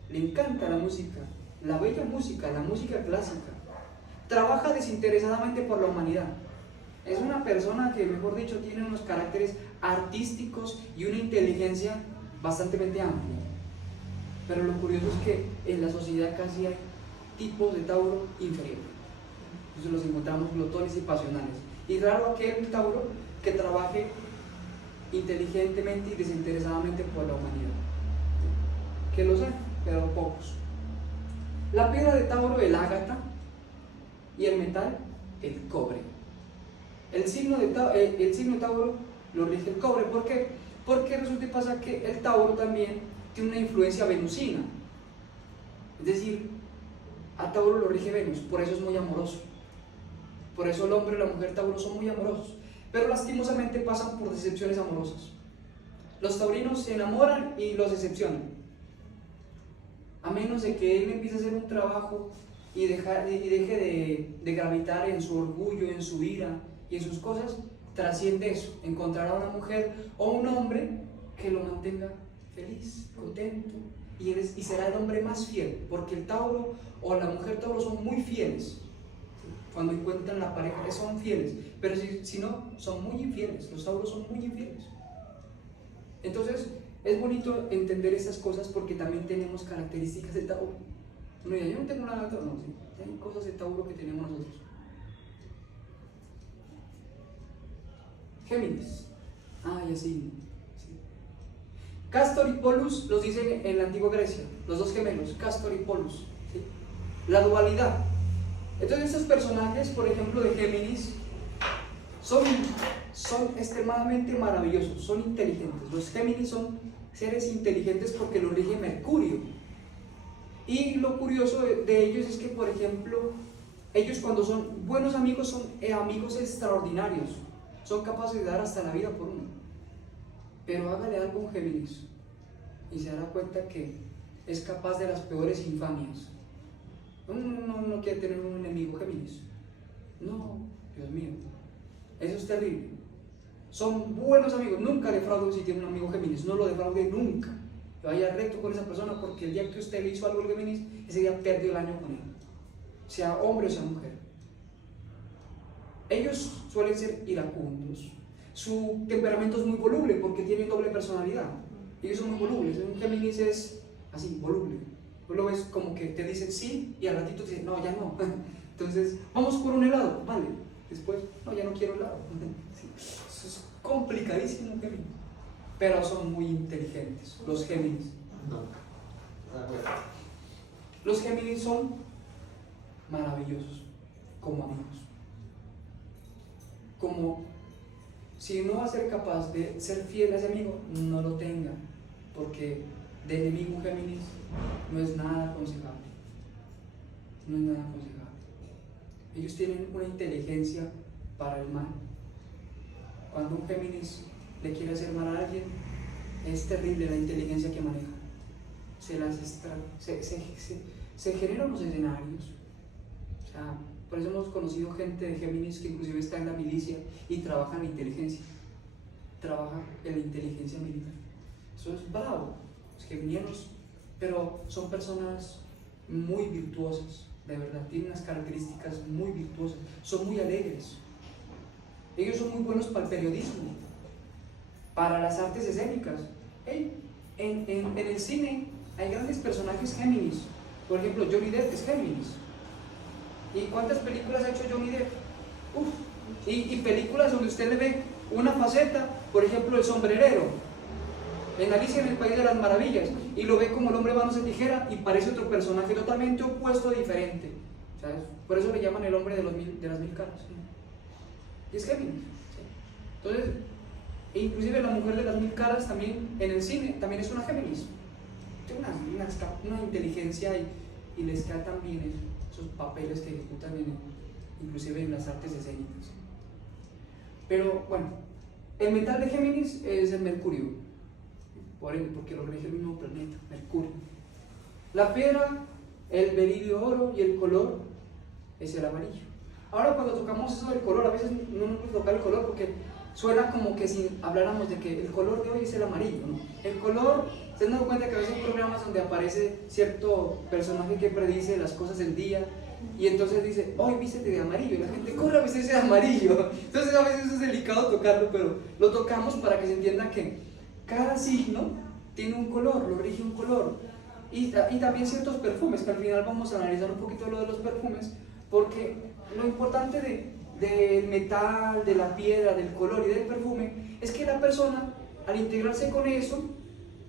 le encanta la música, la bella música, la música clásica. Trabaja desinteresadamente por la humanidad. Es una persona que, mejor dicho, tiene unos caracteres artísticos y una inteligencia bastante amplia. Pero lo curioso es que en la sociedad casi hay tipos de Tauro inferiores. Entonces los encontramos glotones y pasionales. Y raro aquel Tauro que trabaje inteligentemente y desinteresadamente por la humanidad. Que los hay, pero pocos. La piedra de Tauro, el ágata, y el metal, el cobre. El signo de Tauro lo rige el cobre. ¿Por qué? Porque resulta y pasa que el Tauro también tiene una influencia venusina. Es decir, a Tauro lo rige Venus, por eso es muy amoroso. Por eso el hombre y la mujer Tauro son muy amorosos, pero lastimosamente pasan por decepciones amorosas. Los taurinos se enamoran y los decepcionan, a menos de que él empiece a hacer un trabajo y deje de gravitar en su orgullo, en su ira y en sus cosas. Trasciende eso, encontrará una mujer o un hombre que lo mantenga feliz, contento, y será el hombre más fiel, porque el Tauro o la mujer Tauro son muy fieles. Cuando encuentran la pareja son fieles, pero si no, son muy infieles. Los Tauros son muy infieles. Entonces es bonito entender esas cosas, porque también tenemos características de Tauro. No, yo no tengo nada de Tauro, no, sí. Hay cosas de Tauro que tenemos nosotros. Géminis. Y así. Sí. Castor y Polus los dicen en la antigua Grecia, los dos gemelos, Castor y Polus. ¿Sí? La dualidad. Entonces estos personajes, por ejemplo, de Géminis, son extremadamente maravillosos, son inteligentes. Los Géminis son seres inteligentes porque los rige Mercurio. Y lo curioso de ellos es que, por ejemplo, ellos cuando son buenos amigos son amigos extraordinarios, son capaces de dar hasta la vida por uno. Pero hágale algo a un Géminis y se dará cuenta que es capaz de las peores infamias. Uno no quiere tener un enemigo Géminis. No, Dios mío, eso es terrible. Son buenos amigos, nunca defraude si tiene un amigo Géminis, no lo defraude nunca. Vaya recto con esa persona, porque el día que usted le hizo algo al Géminis, ese día perdió el año con él, sea hombre o sea mujer. Ellos suelen ser iracundos, su temperamento es muy voluble porque tienen doble personalidad. Ellos son muy volubles, un Géminis es así, voluble. Tú lo ves como que te dicen sí y al ratito te dicen no, ya no. Entonces, vamos por un helado, vale. Después, no, ya no quiero helado. Sí. Eso es complicadísimo, Géminis. Pero son muy inteligentes, los Géminis. No, de acuerdo. Los Géminis son maravillosos como amigos. Como si no va a ser capaz de ser fiel a ese amigo, no lo tenga, porque de enemigo un Géminis no es nada aconsejable. No es nada aconsejable. Ellos tienen una inteligencia para el mal. Cuando un Géminis le quiere hacer mal a alguien, es terrible la inteligencia que maneja. Se generan los escenarios. O sea, por eso hemos conocido gente de Géminis que inclusive está en la milicia y trabaja en la inteligencia. Trabaja en la inteligencia militar. Eso es bravo. Los geminianos, pero son personas muy virtuosas, de verdad. Tienen unas características muy virtuosas. Son muy alegres. Ellos son muy buenos para el periodismo, para las artes escénicas. En el cine hay grandes personajes Géminis. Por ejemplo, Johnny Depp es Géminis. ¿Y cuántas películas ha hecho Johnny Depp? Y películas donde usted le ve una faceta, por ejemplo, El Sombrerero, en Alicia en el País de las Maravillas, y lo ve como el hombre manos de tijera y parece otro personaje totalmente opuesto, diferente. ¿Sabes? Por eso le llaman el hombre de las mil caras. Y es Géminis. ¿Sí? Entonces, inclusive la mujer de las mil caras también en el cine también es una Géminis. Tiene una inteligencia y les cae también esos papeles que ejecutan inclusive en las artes escénicas. Pero bueno, el metal de Géminis es el mercurio, porque lo rige el mismo planeta, Mercurio. La piedra, el berilio oro, y el color es el amarillo. Ahora cuando tocamos eso del color, a veces no nos gusta tocar el color porque suena como que si habláramos de que el color de hoy es el amarillo, ¿no? El color, se han dado cuenta que a veces hay programas donde aparece cierto personaje que predice las cosas del día y entonces dice, hoy vístete de amarillo, y la gente corre a vestirse de amarillo. Entonces a veces es delicado tocarlo, pero lo tocamos para que se entienda que cada signo tiene un color, lo rige un color. Y también ciertos perfumes, que al final vamos a analizar un poquito lo de los perfumes, porque lo importante del metal, de la piedra, del color y del perfume, es que la persona, al integrarse con eso,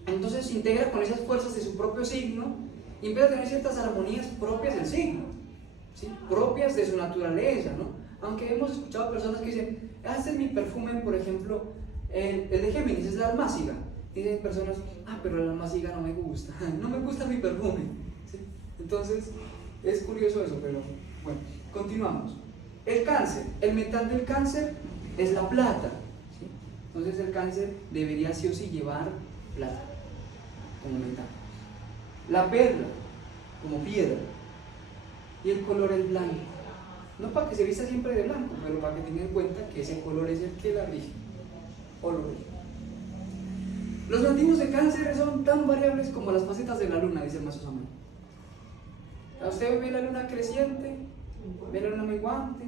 entonces se integra con esas fuerzas de su propio signo y empieza a tener ciertas armonías propias del signo, ¿sí? Propias de su naturaleza, ¿no? Aunque hemos escuchado personas que dicen, este es mi perfume, por ejemplo, el de Géminis, es la almáciga. Dicen personas, pero la almáciga no me gusta, no me gusta mi perfume, ¿sí? Entonces, es curioso eso, pero bueno, continuamos. El cáncer, el metal del cáncer es la plata, ¿sí? Entonces el cáncer debería sí o sí llevar plata como metal. La perla como piedra. Y el color es blanco. No para que se vista siempre de blanco, pero para que tengan en cuenta que ese color es el que la rige o lo rige. Los nativos de cáncer son tan variables como las facetas de la luna, dice el maestro Samuel. Usted ve la luna creciente, ve la luna menguante,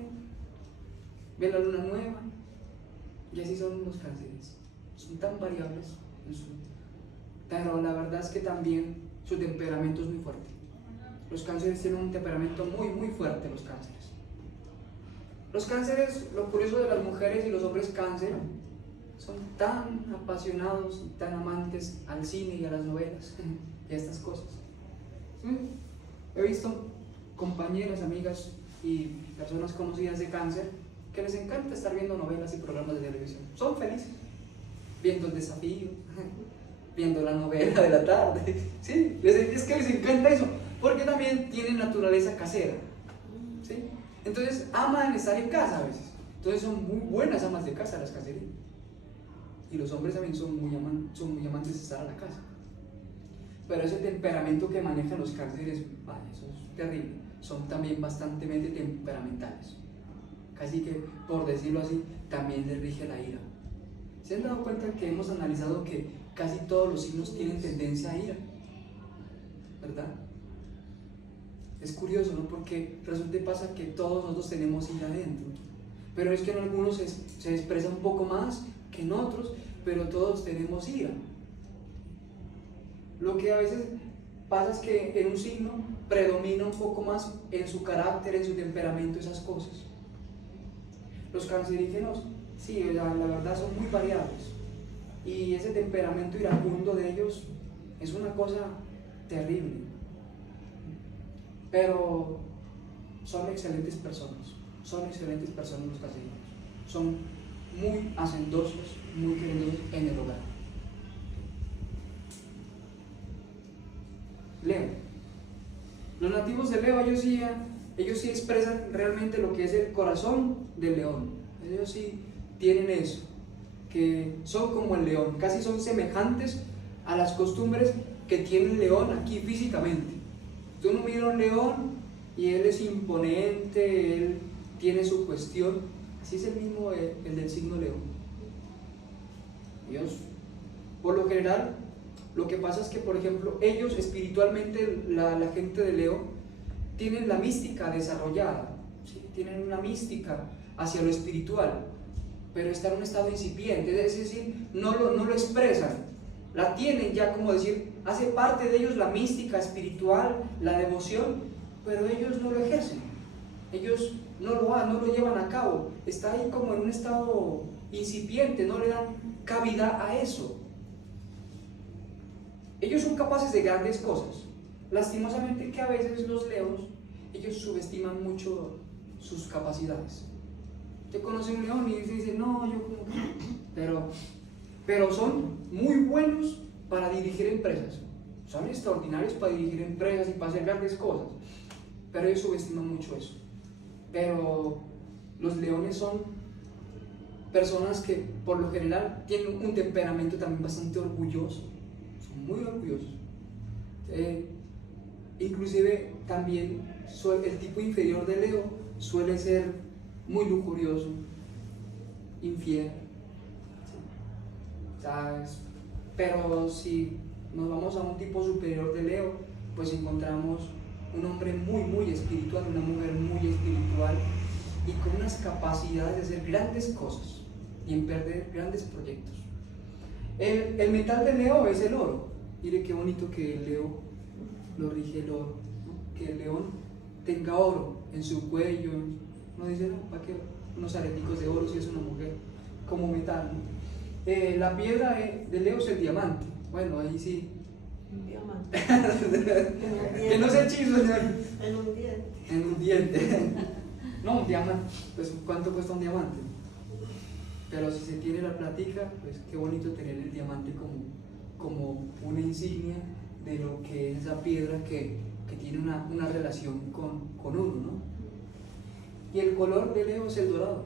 ve la luna nueva, y así son los cánceres. Son tan variables, pero la verdad es que también su temperamento es muy fuerte. Los cánceres tienen un temperamento muy, muy fuerte, los cánceres. Los cánceres, lo curioso de las mujeres y los hombres cáncer, son tan apasionados y tan amantes al cine y a las novelas y a estas cosas. ¿Sí? He visto compañeras, amigas y personas conocidas de cáncer que les encanta estar viendo novelas y programas de televisión. Son felices viendo El Desafío, viendo la novela de la tarde. ¿Sí? Es que les encanta eso, porque también tienen naturaleza casera. ¿Sí? Entonces aman estar en casa a veces. Entonces son muy buenas amas de casa las caserías. Y los hombres también son muy amantes de estar a la casa. Pero ese temperamento que manejan los cánceres, vaya, eso es terrible. Son también bastante temperamentales. Casi que, por decirlo así, también les rige la ira. ¿Se han dado cuenta que hemos analizado que casi todos los signos tienen tendencia a ira? ¿Verdad? Es curioso, ¿no? Porque resulta y pasa que todos nosotros tenemos ira dentro. Pero es que en algunos se expresa un poco más que en otros, pero todos tenemos ira. Lo que a veces pasa es que en un signo predomina un poco más en su carácter, en su temperamento, esas cosas. Los cancerígenos, sí, la verdad son muy variables. Y ese temperamento iracundo de ellos es una cosa terrible. Pero son excelentes personas los cancerígenos. Son muy hacendosos, muy queridos en el hogar. Leo. Los nativos de Leo, ellos sí expresan realmente lo que es el corazón del león. Ellos sí tienen eso, que son como el león, casi son semejantes a las costumbres que tiene el león aquí físicamente. Tú no miras un león y él es imponente, él tiene su cuestión. Así es el mismo el del signo león. Ellos, por lo general, lo que pasa es que, por ejemplo, ellos espiritualmente, la gente de Leo, tienen la mística desarrollada, ¿sí? Tienen una mística hacia lo espiritual, pero está en un estado incipiente, es decir, no lo expresan, la tienen ya, como decir, hace parte de ellos la mística espiritual, la devoción, pero ellos no lo ejercen, ellos no lo llevan a cabo, está ahí como en un estado incipiente, no le dan cavidad a eso. Ellos son capaces de grandes cosas. Lastimosamente que a veces los leos, ellos subestiman mucho sus capacidades. Usted conoce un león y dice, no, yo como que... Pero son muy buenos para dirigir empresas. Son extraordinarios para dirigir empresas y para hacer grandes cosas. Pero ellos subestiman mucho eso. Pero los leones son personas que por lo general tienen un temperamento también bastante orgulloso. Muy orgullosos. Inclusive también el tipo inferior de Leo suele ser muy lujurioso, infiel, ¿sabes? Pero si nos vamos a un tipo superior de Leo, pues encontramos un hombre muy, muy espiritual, una mujer muy espiritual y con unas capacidades de hacer grandes cosas y emprender grandes proyectos. El metal de Leo es el oro. Mire qué bonito que el Leo lo rige el oro, ¿no? Que el león tenga oro en su cuello. No dice, no, ¿para qué? unos areticos de oro si es una mujer, como metal, ¿no? La piedra de Leo es el diamante. Bueno, ahí sí. Un diamante. Que no sea hechizo, señor. En un diente. En un diente. No, un diamante. Pues, ¿cuánto cuesta un diamante? Pero si se tiene la platica, pues qué bonito tener el diamante como una insignia de lo que es esa piedra que tiene una relación con uno, ¿no? Y el color de Leo es el dorado.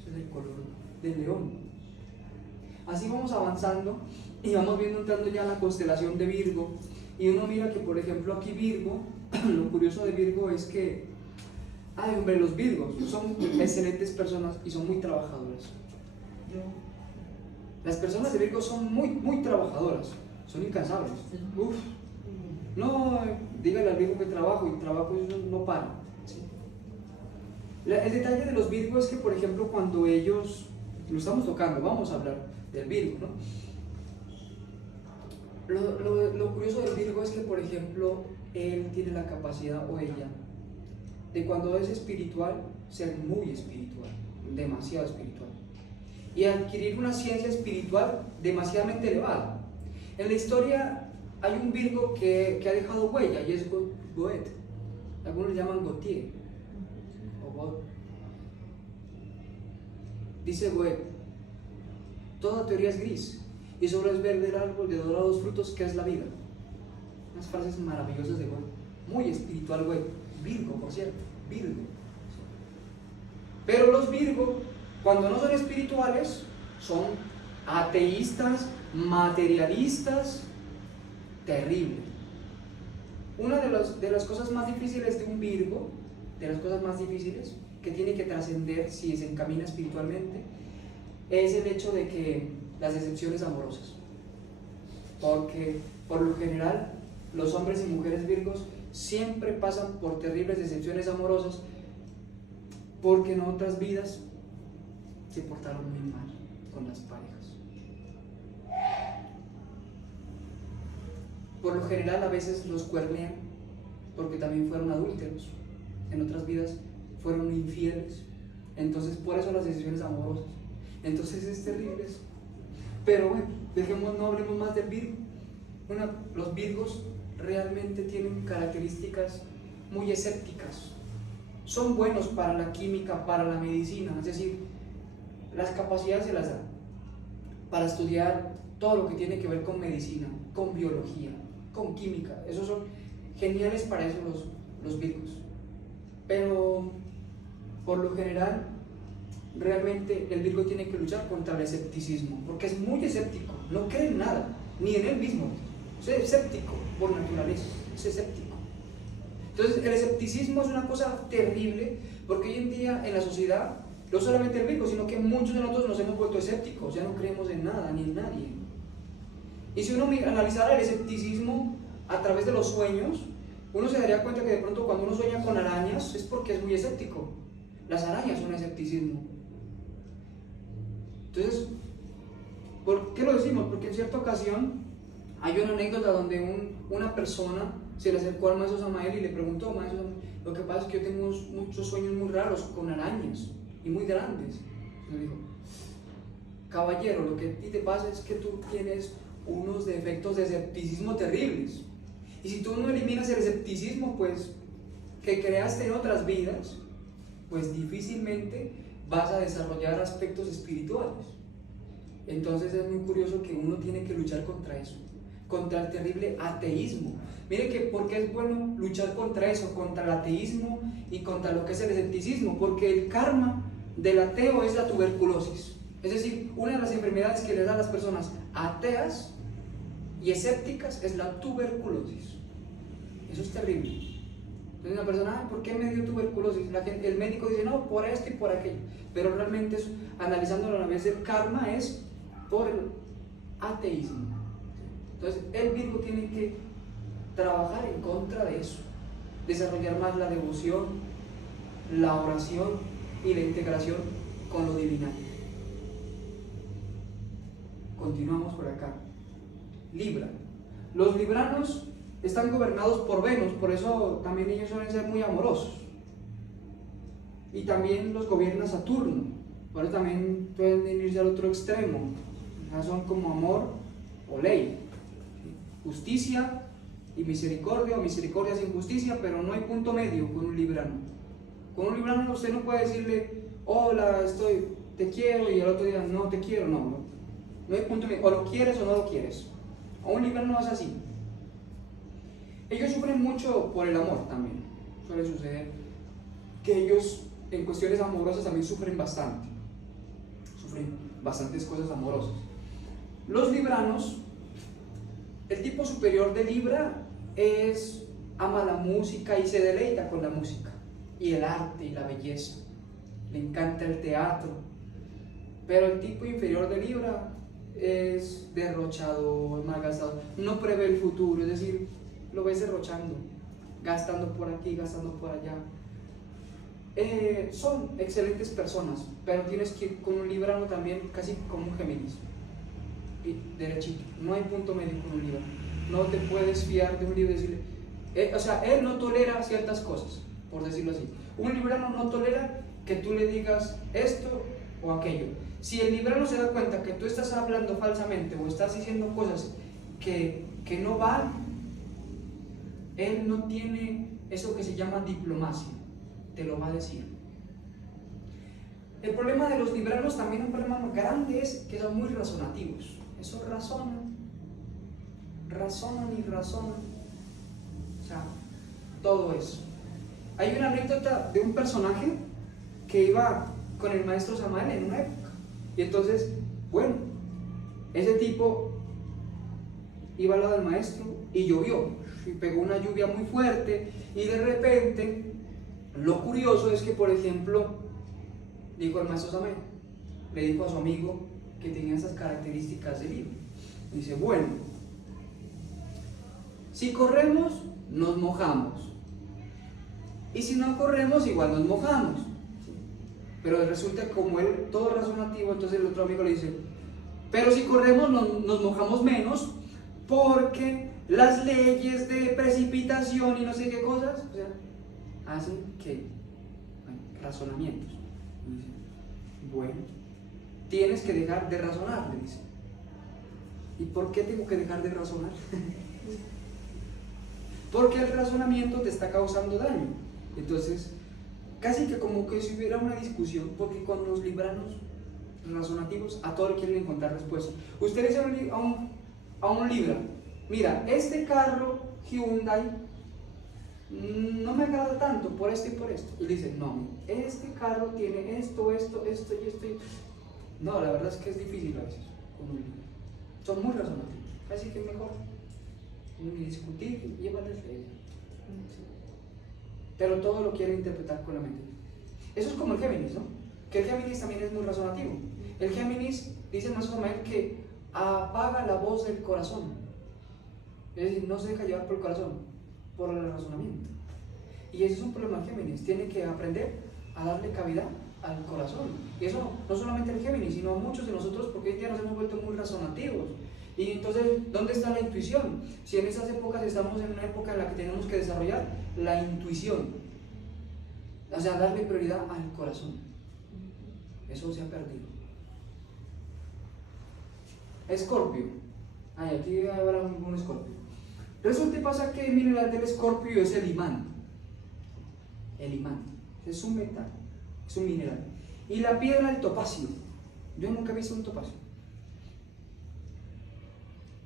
Ese es el color del león. Así vamos avanzando y vamos viendo entrando ya la constelación de Virgo, y uno mira que por ejemplo aquí Virgo, lo curioso de Virgo es que, ay hombre, los Virgos son excelentes personas y son muy trabajadoras. Las personas de Virgo son muy trabajadoras, son incansables. Uf, no, dígale al Virgo que trabajo y trabajo y eso no para, ¿sí? El detalle de los Virgo es que por ejemplo cuando ellos, lo estamos tocando, vamos a hablar del Virgo, ¿no? Lo curioso del Virgo es que, por ejemplo, él tiene la capacidad, o ella, de cuando es espiritual, ser muy espiritual, demasiado espiritual, y adquirir una ciencia espiritual demasiadamente elevada. En la historia hay un Virgo que ha dejado huella, y es Goethe. Algunos le llaman Gautier, o God. Dice Goethe: toda teoría es gris, y solo es verde el árbol de dorados frutos que es la vida. Unas frases maravillosas de Goethe, muy espiritual Goethe. Virgo, por cierto, Virgo. Pero los Virgo, cuando no son espirituales, son ateístas, materialistas, terribles. Una de las cosas más difíciles de un Virgo, de las cosas más difíciles que tiene que trascender si se encamina espiritualmente, es el hecho de que las decepciones amorosas, porque por lo general los hombres y mujeres Virgos siempre pasan por terribles decepciones amorosas porque en otras vidas se portaron muy mal con las parejas. Por lo general a veces los cuernean porque también fueron adúlteros, en otras vidas fueron infieles, entonces por eso las decepciones amorosas. Entonces es terrible eso. Pero bueno, no hablemos más del Virgo. Los Virgos realmente tienen características muy escépticas. Son buenos para la química, para la medicina, es decir, las capacidades se las dan para estudiar todo lo que tiene que ver con medicina, con biología, con química. Esos son geniales para eso los Virgos. Pero por lo general, realmente el Virgo tiene que luchar contra el escepticismo, porque es muy escéptico, no cree en nada, ni en él mismo. Es escéptico por naturaleza, es escéptico. Entonces el escepticismo es una cosa terrible, porque hoy en día en la sociedad, no solamente el Virgo, sino que muchos de nosotros nos hemos vuelto escépticos, ya no creemos en nada ni en nadie. Y si uno analizara el escepticismo a través de los sueños, uno se daría cuenta que de pronto cuando uno sueña con arañas es porque es muy escéptico. Las arañas son escepticismo. Entonces, ¿por qué lo decimos? Porque en cierta ocasión hay una anécdota donde una persona se le acercó al maestro Samael y le preguntó: maestro, lo que pasa es que yo tengo muchos sueños muy raros con arañas y muy grandes. Y le dijo: caballero, lo que a ti te pasa es que tú tienes unos defectos de escepticismo terribles, y si tú no eliminas el escepticismo pues que creaste en otras vidas, pues difícilmente vas a desarrollar aspectos espirituales. Entonces es muy curioso que uno tiene que luchar contra eso, contra el terrible ateísmo. Mire que ¿por qué es bueno luchar contra eso, contra el ateísmo y contra lo que es el escepticismo? Porque el karma del ateo es la tuberculosis. Es decir, una de las enfermedades que le da a las personas ateas y escépticas es la tuberculosis. Eso es terrible. Entonces una persona: ¿por qué me dio tuberculosis? El médico dice: no, por esto y por aquello. Pero realmente, analizándolo a la vez, el karma es por el ateísmo. Entonces el Virgo tiene que trabajar en contra de eso, desarrollar más la devoción, la oración y la integración con lo divino. Continuamos por acá. Libra. Los libranos están gobernados por Venus, por eso también ellos suelen ser muy amorosos. y también los gobierna Saturno. Ahora también pueden irse al otro extremo. Ya son como amor o ley, justicia y misericordia, o misericordia sin justicia, pero no hay punto medio con un librano. Con un librano usted no puede decirle, hola, te quiero, y el otro día, no te quiero, no hay punto medio, o lo quieres o no lo quieres. A un librano no es así. Ellos sufren mucho por el amor también, suele suceder que ellos en cuestiones amorosas también sufren bastantes cosas amorosas. Los libranos, el tipo superior de Libra ama la música y se deleita con la música y el arte y la belleza, le encanta el teatro, pero el tipo inferior de Libra es derrochador, malgastador, no prevé el futuro, es decir, lo ves derrochando, gastando por aquí, gastando por allá. Son excelentes personas, pero tienes que ir con un librano también, casi como un Géminis, y derechito, no hay punto medio con un librano. No te puedes fiar de un libro y decirle, él no tolera ciertas cosas, por decirlo así. Un librano no tolera que tú le digas esto o aquello. Si el librano se da cuenta que tú estás hablando falsamente o estás diciendo cosas que no van, él no tiene eso que se llama diplomacia, te lo va a decir. El problema de los libranos, también un problema más grande, es que son muy razonativos. Eso razonan y razonan. O sea, todo eso. Hay una anécdota de un personaje que iba con el maestro Samael en una época. Y entonces, bueno, ese tipo iba al lado del maestro y llovió. Y pegó una lluvia muy fuerte. Y de repente, lo curioso es que, por ejemplo, dijo el maestro Samael, le dijo a su amigo que tenía esas características del libro. Dice, bueno, si corremos, nos mojamos. Y si no corremos, igual nos mojamos. Pero resulta que como él, todo razonativo, entonces el otro amigo le dice, pero si corremos nos mojamos menos, porque las leyes de precipitación y no sé qué cosas, o sea, hacen que, razonamientos. Y dice, bueno, tienes que dejar de razonar, le dice. ¿Y por qué tengo que dejar de razonar? Porque el razonamiento te está causando daño. Entonces, casi que como que si hubiera una discusión, porque con los libranos razonativos a todo le quieren encontrar respuesta. Usted dice a un libra, mira, este carro Hyundai no me agrada tanto por esto y por esto. Y dice, no, este carro tiene esto y esto. No, la verdad es que es difícil a veces con un libro. Son muy razonativos, así que mejor ni discutir, llévales leyes. Pero todo lo quiere interpretar con la mente. Eso es como el Géminis, ¿no? Que el Géminis también es muy razonativo. El Géminis, dice el maestro Samael, que apaga la voz del corazón. Es decir, no se deja llevar por el corazón, por el razonamiento. Y ese es un problema del Géminis. Tiene que aprender a darle cavidad al corazón. Y eso no solamente el Géminis, sino muchos de nosotros, porque hoy día nos hemos vuelto muy razonativos. Y entonces, ¿dónde está la intuición? Si en esas épocas estamos en una época en la que tenemos que desarrollar la intuición, o sea, darle prioridad al corazón. Eso se ha perdido. Escorpio. Aquí habrá un escorpio. Resulta y pasa que el mineral del escorpio es el imán. El imán. Es un metal, es un mineral. Y la piedra, el topacio. Yo nunca he visto un topacio.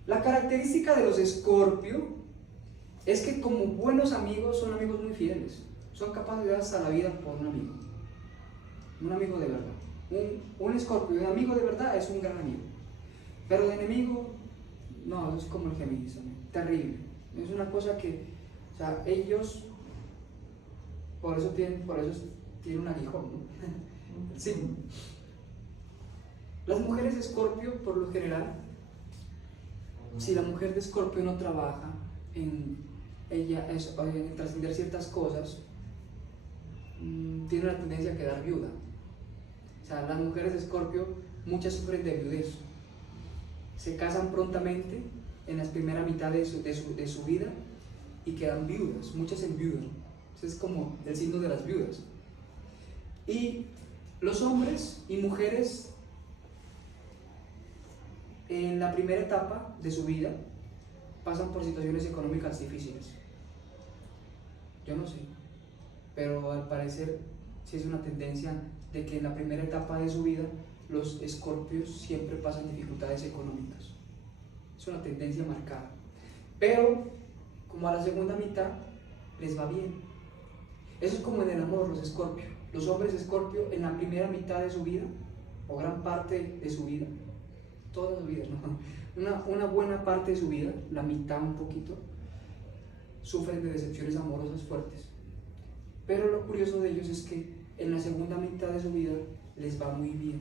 La característica de los Escorpio es que como buenos amigos son amigos muy fieles, son capaces de dar hasta la vida por un amigo de verdad. Un Escorpio, un amigo de verdad es un gran amigo, pero de enemigo, no, es como el Géminis también, terrible. Es una cosa que, o sea, ellos, por eso tienen un aguijón, ¿no? Sí. Las mujeres de Escorpio, por lo general, si la mujer de Escorpio no trabaja en trascender ciertas cosas, tiene una tendencia a quedar viuda. O sea, las mujeres de Escorpio, muchas sufren de viudez. Se casan prontamente en la primera mitad de su vida y quedan viudas, muchas enviudan. Eso es como el signo de las viudas. Y los hombres y mujeres en la primera etapa de su vida pasan por situaciones económicas difíciles. Yo no sé, pero al parecer sí es una tendencia de que en la primera etapa de su vida los escorpios siempre pasan dificultades económicas. Es una tendencia marcada. Pero como a la segunda mitad les va bien. Eso es como en el amor, los escorpios. Los hombres escorpio en la primera mitad de su vida, o gran parte de su vida, toda su vida, ¿no? Una buena parte de su vida, la mitad un poquito, sufren de decepciones amorosas fuertes. Pero lo curioso de ellos es que en la segunda mitad de su vida les va muy bien.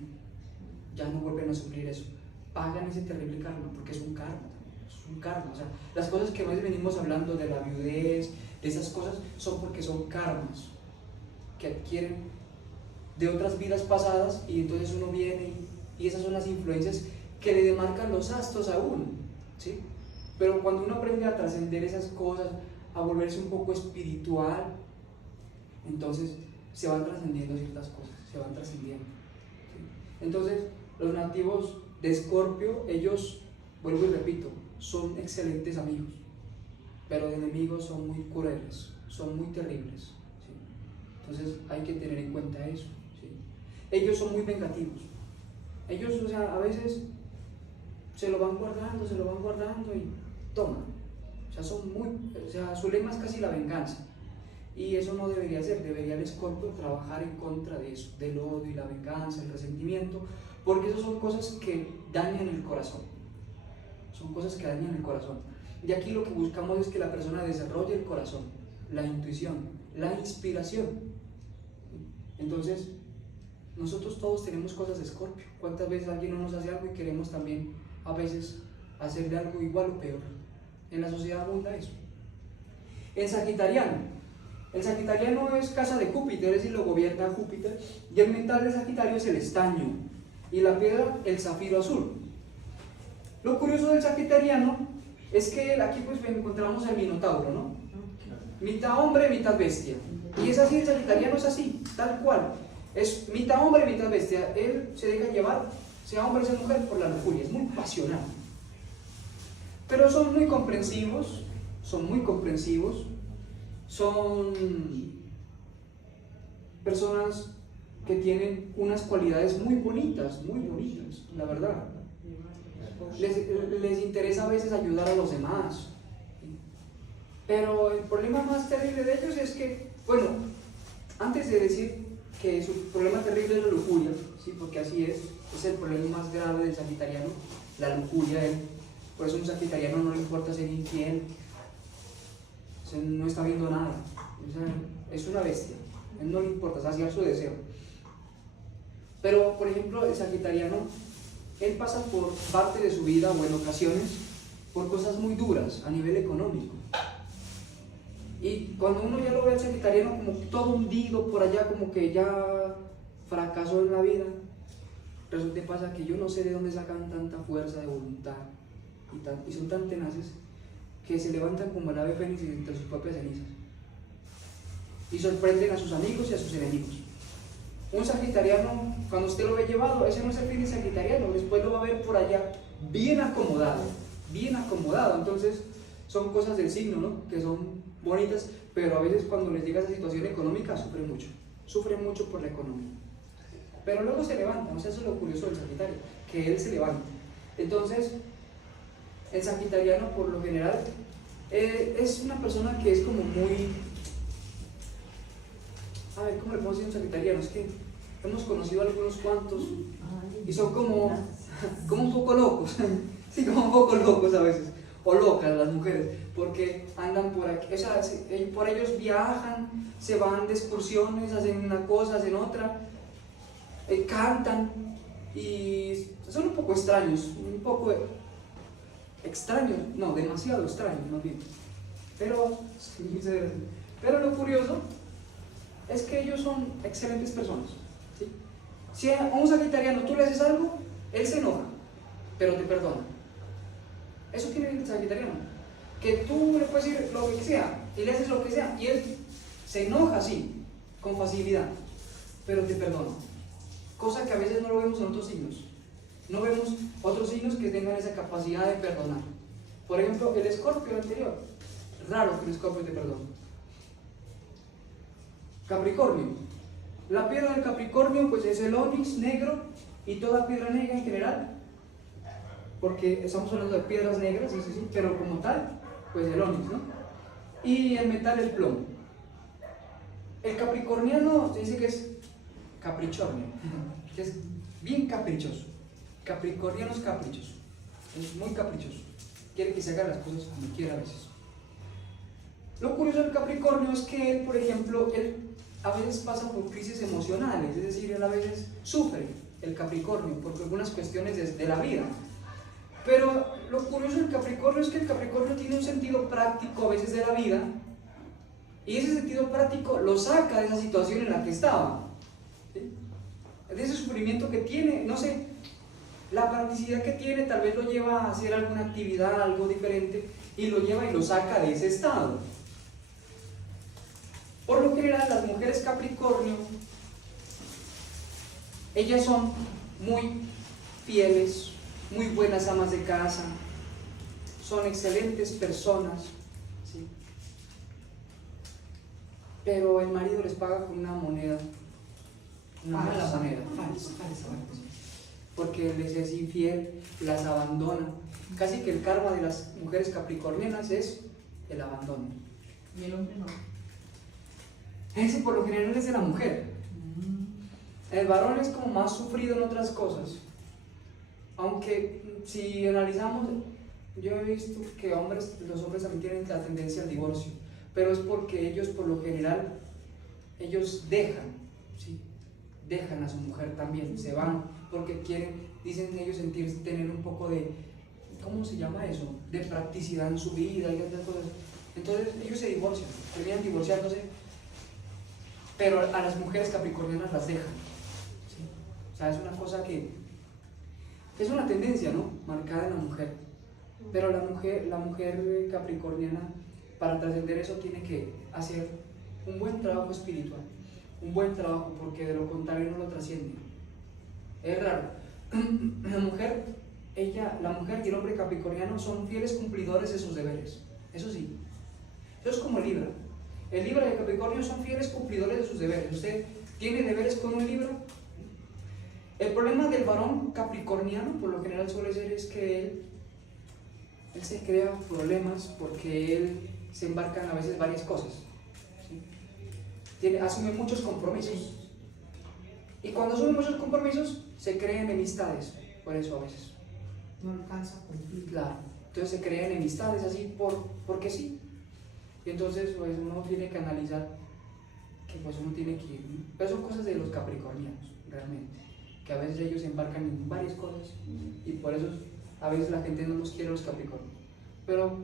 Ya no vuelven a sufrir eso. Pagan ese terrible karma, porque es un karma. Es un karma. O sea, las cosas que más venimos hablando de la viudez, de esas cosas, son porque son karmas que adquieren de otras vidas pasadas, y entonces uno viene y esas son las influencias que le demarcan los astros a uno, ¿sí? Pero cuando uno aprende a trascender esas cosas, a volverse un poco espiritual, entonces se van trascendiendo ciertas cosas, se van trascendiendo, ¿sí? Entonces los nativos de Escorpio, ellos, vuelvo y repito, son excelentes amigos, pero de enemigos son muy crueles, son muy terribles, ¿sí? Entonces hay que tener en cuenta eso, ¿sí? Ellos son muy vengativos. Ellos, o sea, a veces se lo van guardando y toman. O sea, su lema es casi la venganza. Y eso no debería ser. Debería el Escorpio trabajar en contra de eso, del odio y la venganza, el resentimiento, porque eso son cosas que dañan el corazón. Son cosas que dañan el corazón. Y aquí lo que buscamos es que la persona desarrolle el corazón, la intuición, la inspiración. Entonces, nosotros todos tenemos cosas de Escorpio. ¿Cuántas veces alguien no nos hace algo y queremos también a veces hacerle algo igual o peor? En la sociedad abunda eso. El Sagitariano es casa de Júpiter, es decir, lo gobierna Júpiter, y el metal de Sagitario es el estaño, y la piedra el zafiro azul. Lo curioso del Sagitariano es que aquí pues encontramos al Minotauro, ¿no? Mitad hombre, mitad bestia. Y es así, el Sagitariano es así, tal cual. Es mitad hombre, mitad bestia. Él se deja llevar, sea hombre o sea mujer, por la lujuria. Es muy pasional. Pero son muy comprensivos, son personas que tienen unas cualidades muy bonitas, la verdad. Les interesa a veces ayudar a los demás. Pero el problema más terrible de ellos es que, bueno, antes de decir que su problema terrible es la lujuria, ¿sí? Porque así es el problema más grave del sagitariano, la lujuria. Por eso a un sagitariano no le importa ser infiel, o sea, no está viendo nada, o sea, es una bestia, a él no le importa saciar su deseo. Pero, por ejemplo, el sagitariano, él pasa por parte de su vida, o en ocasiones, por cosas muy duras a nivel económico. Y cuando uno ya lo ve al sagitariano como todo hundido por allá, como que ya fracasó en la vida, resulta que pasa que yo no sé de dónde sacan tanta fuerza de voluntad y son tan tenaces que se levantan como el ave fénix entre sus propias cenizas y sorprenden a sus amigos y a sus enemigos. Un sagitariano, cuando usted lo ve llevado, ese no es el fin de sagitariano, después lo va a ver por allá bien acomodado. Entonces son cosas del signo, ¿no? Que son bonitas, pero a veces cuando les llega esa situación económica sufren mucho por la economía, pero luego se levantan. O sea, eso es lo curioso del Sagitario, que él se levanta. Entonces el sagitariano por lo general es una persona que es como muy, a ver, ¿cómo le podemos decir a un sagitariano? Es que hemos conocido a algunos cuantos y son como un poco locos, sí, como un poco locos a veces, o locas las mujeres, porque andan por aquí, o sea, por ellos viajan, se van de excursiones, hacen una cosa, hacen otra, cantan, y son un poco extraños, no, demasiado extraños más bien, pero lo curioso es que ellos son excelentes personas, ¿sí? Si a un sagitariano tú le haces algo, él se enoja, pero te perdona. Eso tiene el sagitariano, que tú le puedes decir lo que sea y le haces lo que sea y él se enoja así, con facilidad, pero te perdona. Cosa que a veces no lo vemos en otros signos. No vemos otros signos que tengan esa capacidad de perdonar. Por ejemplo, el Escorpio anterior. Raro que un Escorpio te perdone. Capricornio. La piedra del Capricornio pues es el onix negro y toda piedra negra en general. Porque estamos hablando de piedras negras, sí, pero como tal, pues el onix, ¿no? Y el metal el plomo. El capricorniano se dice que es caprichornio, que es bien caprichoso. Capricorniano es caprichoso, es muy caprichoso. Quiere que se hagan las cosas como quiera a veces. Lo curioso del Capricornio es que él, por ejemplo, él a veces pasa por crisis emocionales, es decir, él a veces sufre, el Capricornio, por algunas cuestiones de la vida. Pero lo curioso del Capricornio es que el Capricornio tiene un sentido práctico a veces de la vida, y ese sentido práctico lo saca de esa situación en la que estaba, ¿sí? De ese sufrimiento que tiene, no sé, la practicidad que tiene tal vez lo lleva a hacer alguna actividad, algo diferente, y lo lleva y lo saca de ese estado. Por lo general, las mujeres Capricornio, ellas son muy fieles, muy buenas amas de casa, son excelentes personas, ¿sí? Pero el marido les paga con una moneda, una mala moneda, falsa, porque les es infiel, las abandona. Casi que el karma de las mujeres capricornianas es el abandono. Y el hombre no. Ese por lo general es de la mujer. El varón es como más sufrido en otras cosas. Aunque si analizamos, yo he visto que los hombres también tienen la tendencia al divorcio, pero es porque ellos por lo general, ellos dejan, ¿sí? Dejan a su mujer también, se van, porque quieren, dicen ellos, tener un poco de, ¿cómo se llama eso? De practicidad en su vida y otras cosas. Entonces ellos se divorcian, terminan divorciándose, pero a las mujeres capricornianas las dejan, ¿sí? O sea, es una cosa que es una tendencia, ¿no? Marcada en la mujer. Pero la mujer capricorniana, para trascender eso, tiene que hacer un buen trabajo espiritual, un buen trabajo, porque de lo contrario no lo trasciende. Es raro. La mujer y el hombre capricorniano son fieles cumplidores de sus deberes. Eso sí. Eso es como el Libra. El Libra y el Capricornio son fieles cumplidores de sus deberes. ¿Usted tiene deberes con un Libra? El problema del varón capricorniano, por lo general suele ser, es que él se crea problemas porque él se embarca en a veces varias cosas, ¿sí? Asume muchos compromisos. Y cuando asume muchos compromisos, se crean enemistades, por eso a veces. No alcanza a cumplir. Claro, entonces se crean enemistades así porque sí. Y entonces pues uno tiene que analizar que pues uno tiene que ir. Pero son cosas de los capricornianos, realmente. Que a veces ellos se embarcan en varias cosas y por eso a veces la gente no los quiere los Capricornios. Pero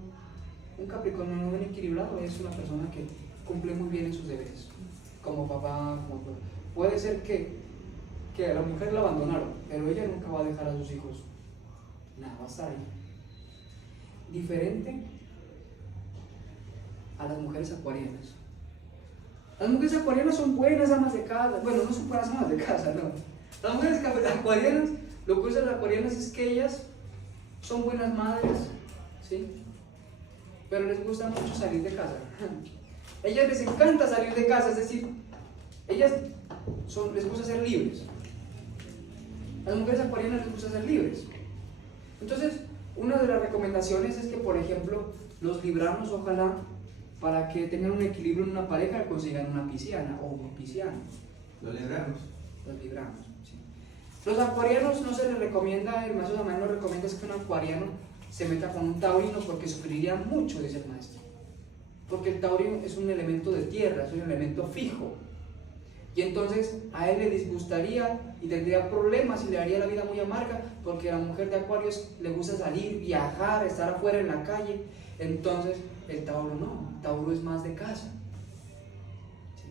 un Capricornio no bien equilibrado es una persona que cumple muy bien en sus deberes, como papá, como todo. Puede ser que a la mujer la abandonaron, pero ella nunca va a dejar a sus hijos. Nada, va a estar ahí. Diferente a las mujeres acuarianas. Las mujeres acuarianas son buenas amas de casa. Bueno, no son buenas amas de casa, no. Las mujeres acuarianas, lo que usan las acuarianas es que ellas son buenas madres, ¿sí? Pero les gusta mucho salir de casa. A ellas les encanta salir de casa, es decir, ellas les gusta ser libres. A las mujeres acuarianas les gusta ser libres. Entonces, una de las recomendaciones es que, por ejemplo, los libranos, ojalá, para que tengan un equilibrio en una pareja, consigan una pisciana o un pisciano. Los libranos. Los libranos, sí. Los acuarianos no se les recomienda, el maestro Samael nos recomienda es que un acuariano se meta con un taurino porque sufriría mucho, dice el maestro. Porque el taurino es un elemento de tierra, es un elemento fijo. Y entonces a él le disgustaría y tendría problemas y le haría la vida muy amarga, porque a la mujer de Acuario le gusta salir, viajar, estar afuera en la calle. Entonces el Tauro no, el Tauro es más de casa, ¿sí?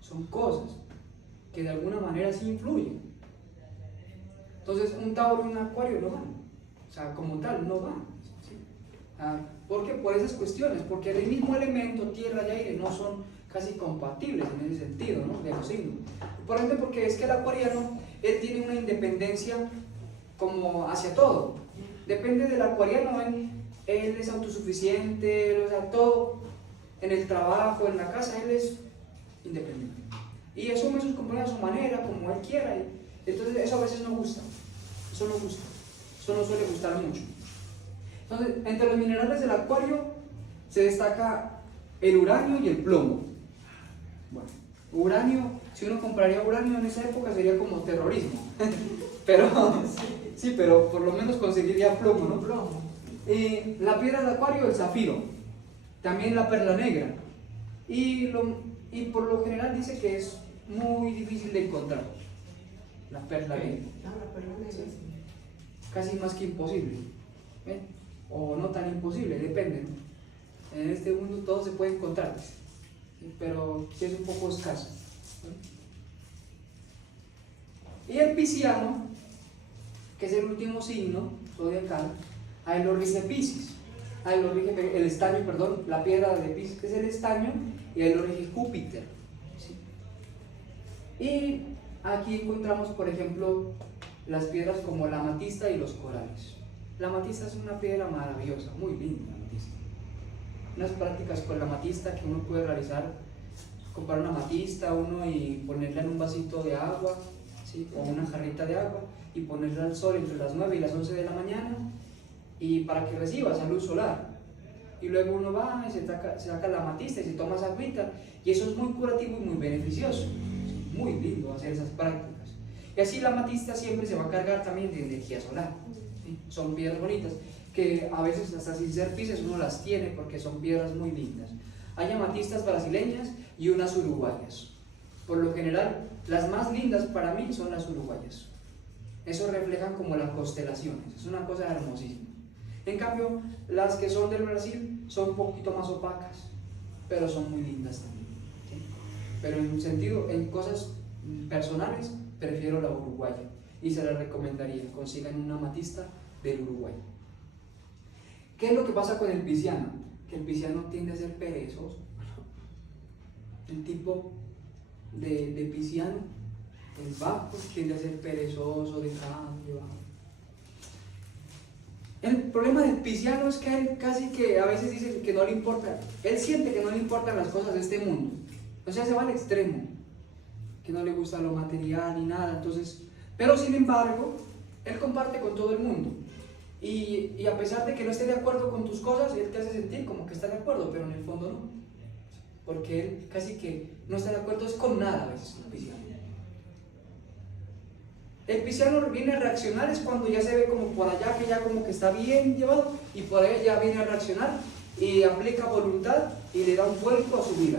Son cosas que de alguna manera sí influyen. Entonces un Tauro y un Acuario no van, o sea, como tal no van, ¿sí? ¿Por qué? Por esas cuestiones, porque el mismo elemento, tierra y aire, no son casi compatibles en ese sentido, ¿no? De los signos. Por ende, porque es que el acuariano, él tiene una independencia como hacia todo. Depende del acuariano, él es autosuficiente, o sea, todo, en el trabajo, en la casa, él es independiente. Y asume sus compromisos a su manera, como él quiera. Entonces, eso a veces no gusta. Eso no gusta. Eso no suele gustar mucho. Entonces, entre los minerales del acuario se destaca el uranio y el plomo. Bueno, uranio, si uno compraría uranio en esa época sería como terrorismo. Pero, sí, pero por lo menos conseguiría plomo, ¿no? Plomo. La piedra del acuario, el zafiro. También la perla negra. Y por lo general dice que es muy difícil de encontrar. La perla negra. Ah, la perla negra, sí. Casi más que imposible. ¿Ven? O no tan imposible, depende, ¿no? En este mundo todo se puede encontrar, pero sí es un poco escaso, ¿no? Y el pisciano, que es el último signo zodiacal, a él lo rige Piscis, a él lo rige el estaño, perdón, la piedra de Piscis es el estaño, y a él lo rige Júpiter, ¿sí? Y aquí encontramos, por ejemplo, las piedras como la amatista y los corales. La amatista es una piedra maravillosa, muy linda la amatista. Unas prácticas con la amatista que uno puede realizar, comprar una amatista y ponerla en un vasito de agua, ¿sí? O una jarrita de agua, y ponerla al sol entre las 9 y las 11 de la mañana, y para que reciba esa luz solar. Y luego uno va y se saca la amatista y se toma esa agüita, y eso es muy curativo y muy beneficioso. Es muy lindo hacer esas prácticas. Y así la amatista siempre se va a cargar también de energía solar. ¿Sí? Son piedras bonitas, que a veces hasta sin ser Piscis uno las tiene porque son piedras muy lindas. Hay amatistas brasileñas y unas uruguayas. Por lo general, las más lindas para mí son las uruguayas. Eso reflejan como las constelaciones, es una cosa hermosísima. En cambio, las que son del Brasil son un poquito más opacas, pero son muy lindas también. ¿Sí? Pero en cosas personales, prefiero la uruguaya y se la recomendaría. Consigan una amatista del Uruguay. ¿Qué es lo que pasa con el pisciano? Que el pisciano tiende a ser perezoso. El tipo de pisciano, el bajo, tiende a ser perezoso, dejado. El problema del pisciano es que él casi que a veces dice que no le importa, él siente que no le importan las cosas de este mundo, o sea, se va al extremo, que no le gusta lo material ni nada, entonces, pero sin embargo, él comparte con todo el mundo, y a pesar de que no esté de acuerdo con tus cosas, él te hace sentir como que está de acuerdo, pero en el fondo no, porque él casi que no está de acuerdo es con nada a veces, el pisciano. El pisciano viene a reaccionar es cuando ya se ve como por allá que ya como que está bien llevado y por allá ya viene a reaccionar y aplica voluntad y le da un vuelco a su vida.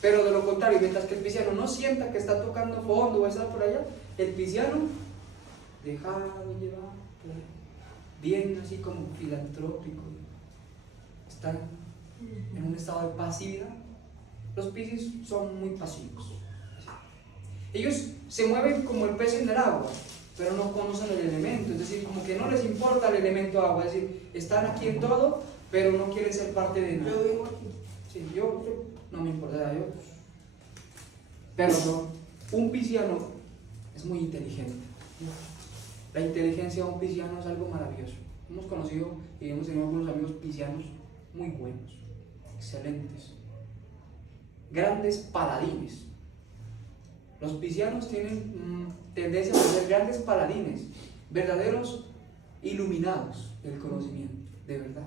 Pero de lo contrario, mientras que el pisciano no sienta que está tocando fondo o está por allá, el pisciano dejado llevar, bien así como filantrópico, está en un estado de pasividad. Los piscis son muy pasivos. Ellos se mueven como el pez en el agua, pero no conocen el elemento, es decir, como que no les importa el elemento agua, es decir, están aquí en todo, pero no quieren ser parte de nada. Yo vivo aquí. Sí, yo no me importa, pero no, un pisciano es muy inteligente. La inteligencia de un pisciano es algo maravilloso. Hemos conocido y hemos tenido algunos amigos piscianos muy buenos, excelentes, grandes paladines. Los piscianos tienen tendencia a ser grandes paladines, verdaderos iluminados del conocimiento, de verdad,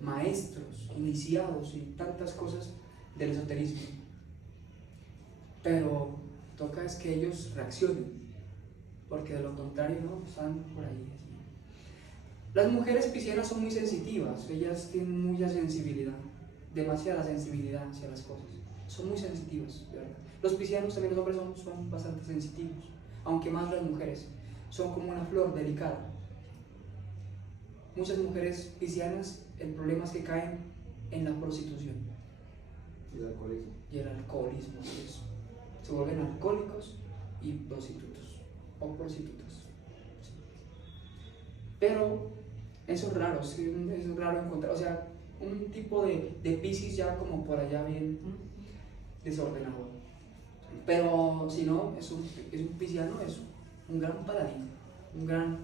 maestros, iniciados y tantas cosas del esoterismo. Pero toca es que ellos reaccionen, porque de lo contrario no, están por ahí. Las mujeres piscianas son muy sensitivas, ellas tienen mucha sensibilidad, demasiada sensibilidad hacia las cosas, son muy sensitivas, de verdad. Los piscianos también, los hombres son bastante sensitivos, aunque más las mujeres, son como una flor delicada. Muchas mujeres piscianas, el problema es que caen en la prostitución. Y el alcoholismo. Y el alcoholismo, eso. Se vuelven alcohólicos y prostitutos, o prostitutas. Pero eso es raro, es raro encontrar, o sea, un tipo de piscis ya como por allá bien desordenado. Pero si no, es un pisciano, es un gran paladín, un gran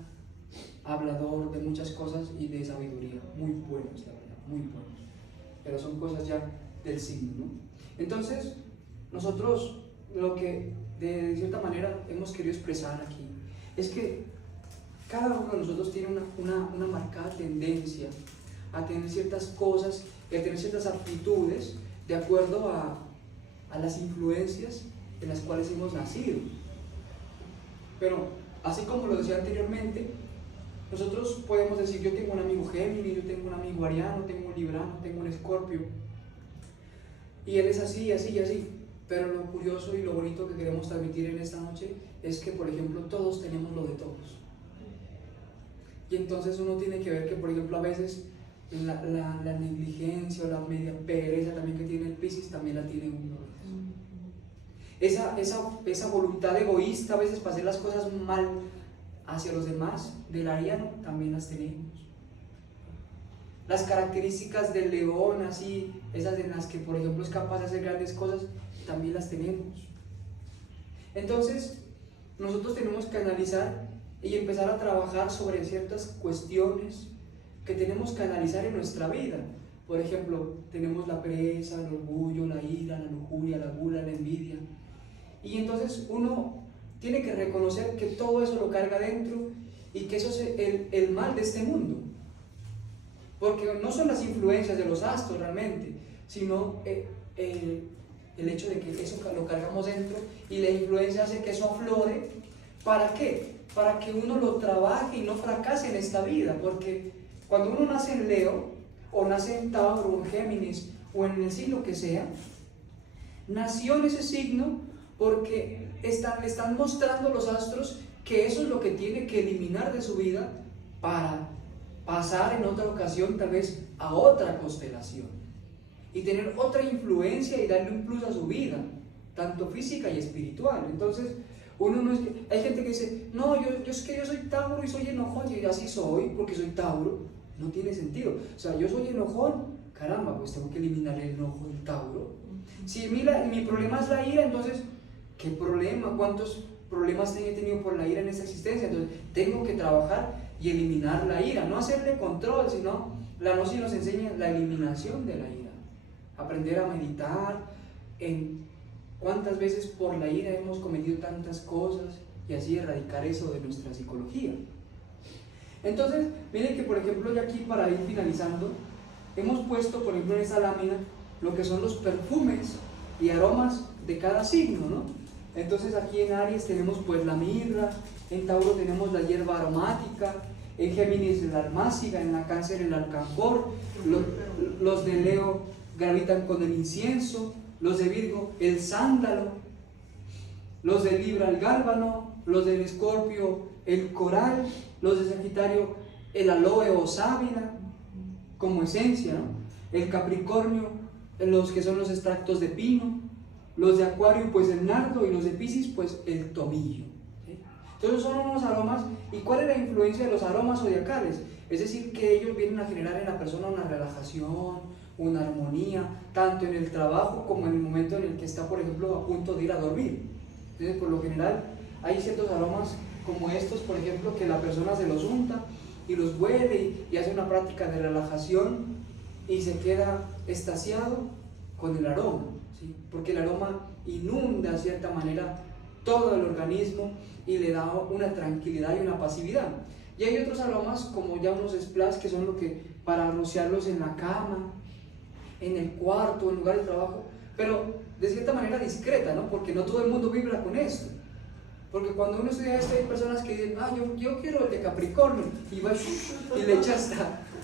hablador de muchas cosas y de sabiduría, muy buenos, la verdad, muy buenos. Pero son cosas ya del signo, ¿no? Entonces, nosotros lo que de cierta manera hemos querido expresar aquí es que cada uno de nosotros tiene una marcada tendencia a tener ciertas cosas y a tener ciertas aptitudes de acuerdo a las influencias en las cuales hemos nacido. Pero, así como lo decía anteriormente, nosotros podemos decir, yo tengo un amigo Géminis, yo tengo un amigo Ariano, tengo un Librano, tengo un Escorpio, y él es así, así y así. Pero lo curioso y lo bonito que queremos transmitir en esta noche es que, por ejemplo, todos tenemos lo de todos. Y entonces uno tiene que ver que, por ejemplo, a veces la negligencia o la media pereza también que tiene el Piscis, también la tiene uno. Esa voluntad egoísta a veces para hacer las cosas mal hacia los demás, del ariano, también las tenemos. Las características del león, así, esas en las que, por ejemplo, es capaz de hacer grandes cosas, también las tenemos. Entonces, nosotros tenemos que analizar y empezar a trabajar sobre ciertas cuestiones que tenemos que analizar en nuestra vida. Por ejemplo, tenemos la pereza, el orgullo, la ira, la lujuria, la gula, la envidia. Y entonces uno tiene que reconocer que todo eso lo carga dentro y que eso es el mal de este mundo. Porque no son las influencias de los astros realmente, sino el hecho de que eso lo cargamos dentro y la influencia hace que eso aflore. ¿Para qué? Para que uno lo trabaje y no fracase en esta vida. Porque cuando uno nace en Leo, o nace en Tauro, o en Géminis, o en el signo que sea, nació en ese signo porque están mostrando los astros que eso es lo que tiene que eliminar de su vida para pasar en otra ocasión tal vez a otra constelación y tener otra influencia y darle un plus a su vida, tanto física y espiritual. Entonces, uno no es que, hay gente que dice, no, yo es que yo soy Tauro y soy enojón, y así soy porque soy Tauro. No tiene sentido. O sea, yo soy enojón, caramba, pues tengo que eliminar el enojo del Tauro. Si mi problema es la ira, entonces, ¿qué problema? ¿Cuántos problemas he tenido por la ira en esta existencia? Entonces, tengo que trabajar y eliminar la ira, no hacerle control, sino la gnosis nos enseña la eliminación de la ira. Aprender a meditar en cuántas veces por la ira hemos cometido tantas cosas y así erradicar eso de nuestra psicología. Entonces, miren que por ejemplo ya aquí para ir finalizando, hemos puesto por ejemplo en esta lámina lo que son los perfumes y aromas de cada signo, ¿no? Entonces aquí en Aries tenemos pues la mirra, en Tauro tenemos la hierba aromática, en Géminis la almáciga, en la Cáncer el alcanfor, los de Leo gravitan con el incienso, los de Virgo el sándalo, los de Libra el gálbano, los del Escorpio el coral, los de Sagitario el aloe o sábila como esencia, ¿no? El Capricornio los que son los extractos de pino, los de Acuario pues el nardo y los de Piscis pues el tomillo, ¿sí? Entonces son unos aromas. ¿Y cuál es la influencia de los aromas zodiacales? Es decir, que ellos vienen a generar en la persona una relajación, una armonía, tanto en el trabajo como en el momento en el que está, por ejemplo, a punto de ir a dormir. Entonces, por lo general, hay ciertos aromas como estos, por ejemplo, que la persona se los unta y los huele y hace una práctica de relajación y se queda extasiado con el aroma, ¿sí? Porque el aroma inunda de cierta manera todo el organismo y le da una tranquilidad y una pasividad. Y hay otros aromas como ya unos splash que son lo que para rociarlos en la cama, en el cuarto, en lugar de trabajo, pero de cierta manera discreta, ¿no? Porque no todo el mundo vibra con esto. Porque cuando uno estudia esto hay personas que dicen, yo quiero el de Capricornio, y va y le echa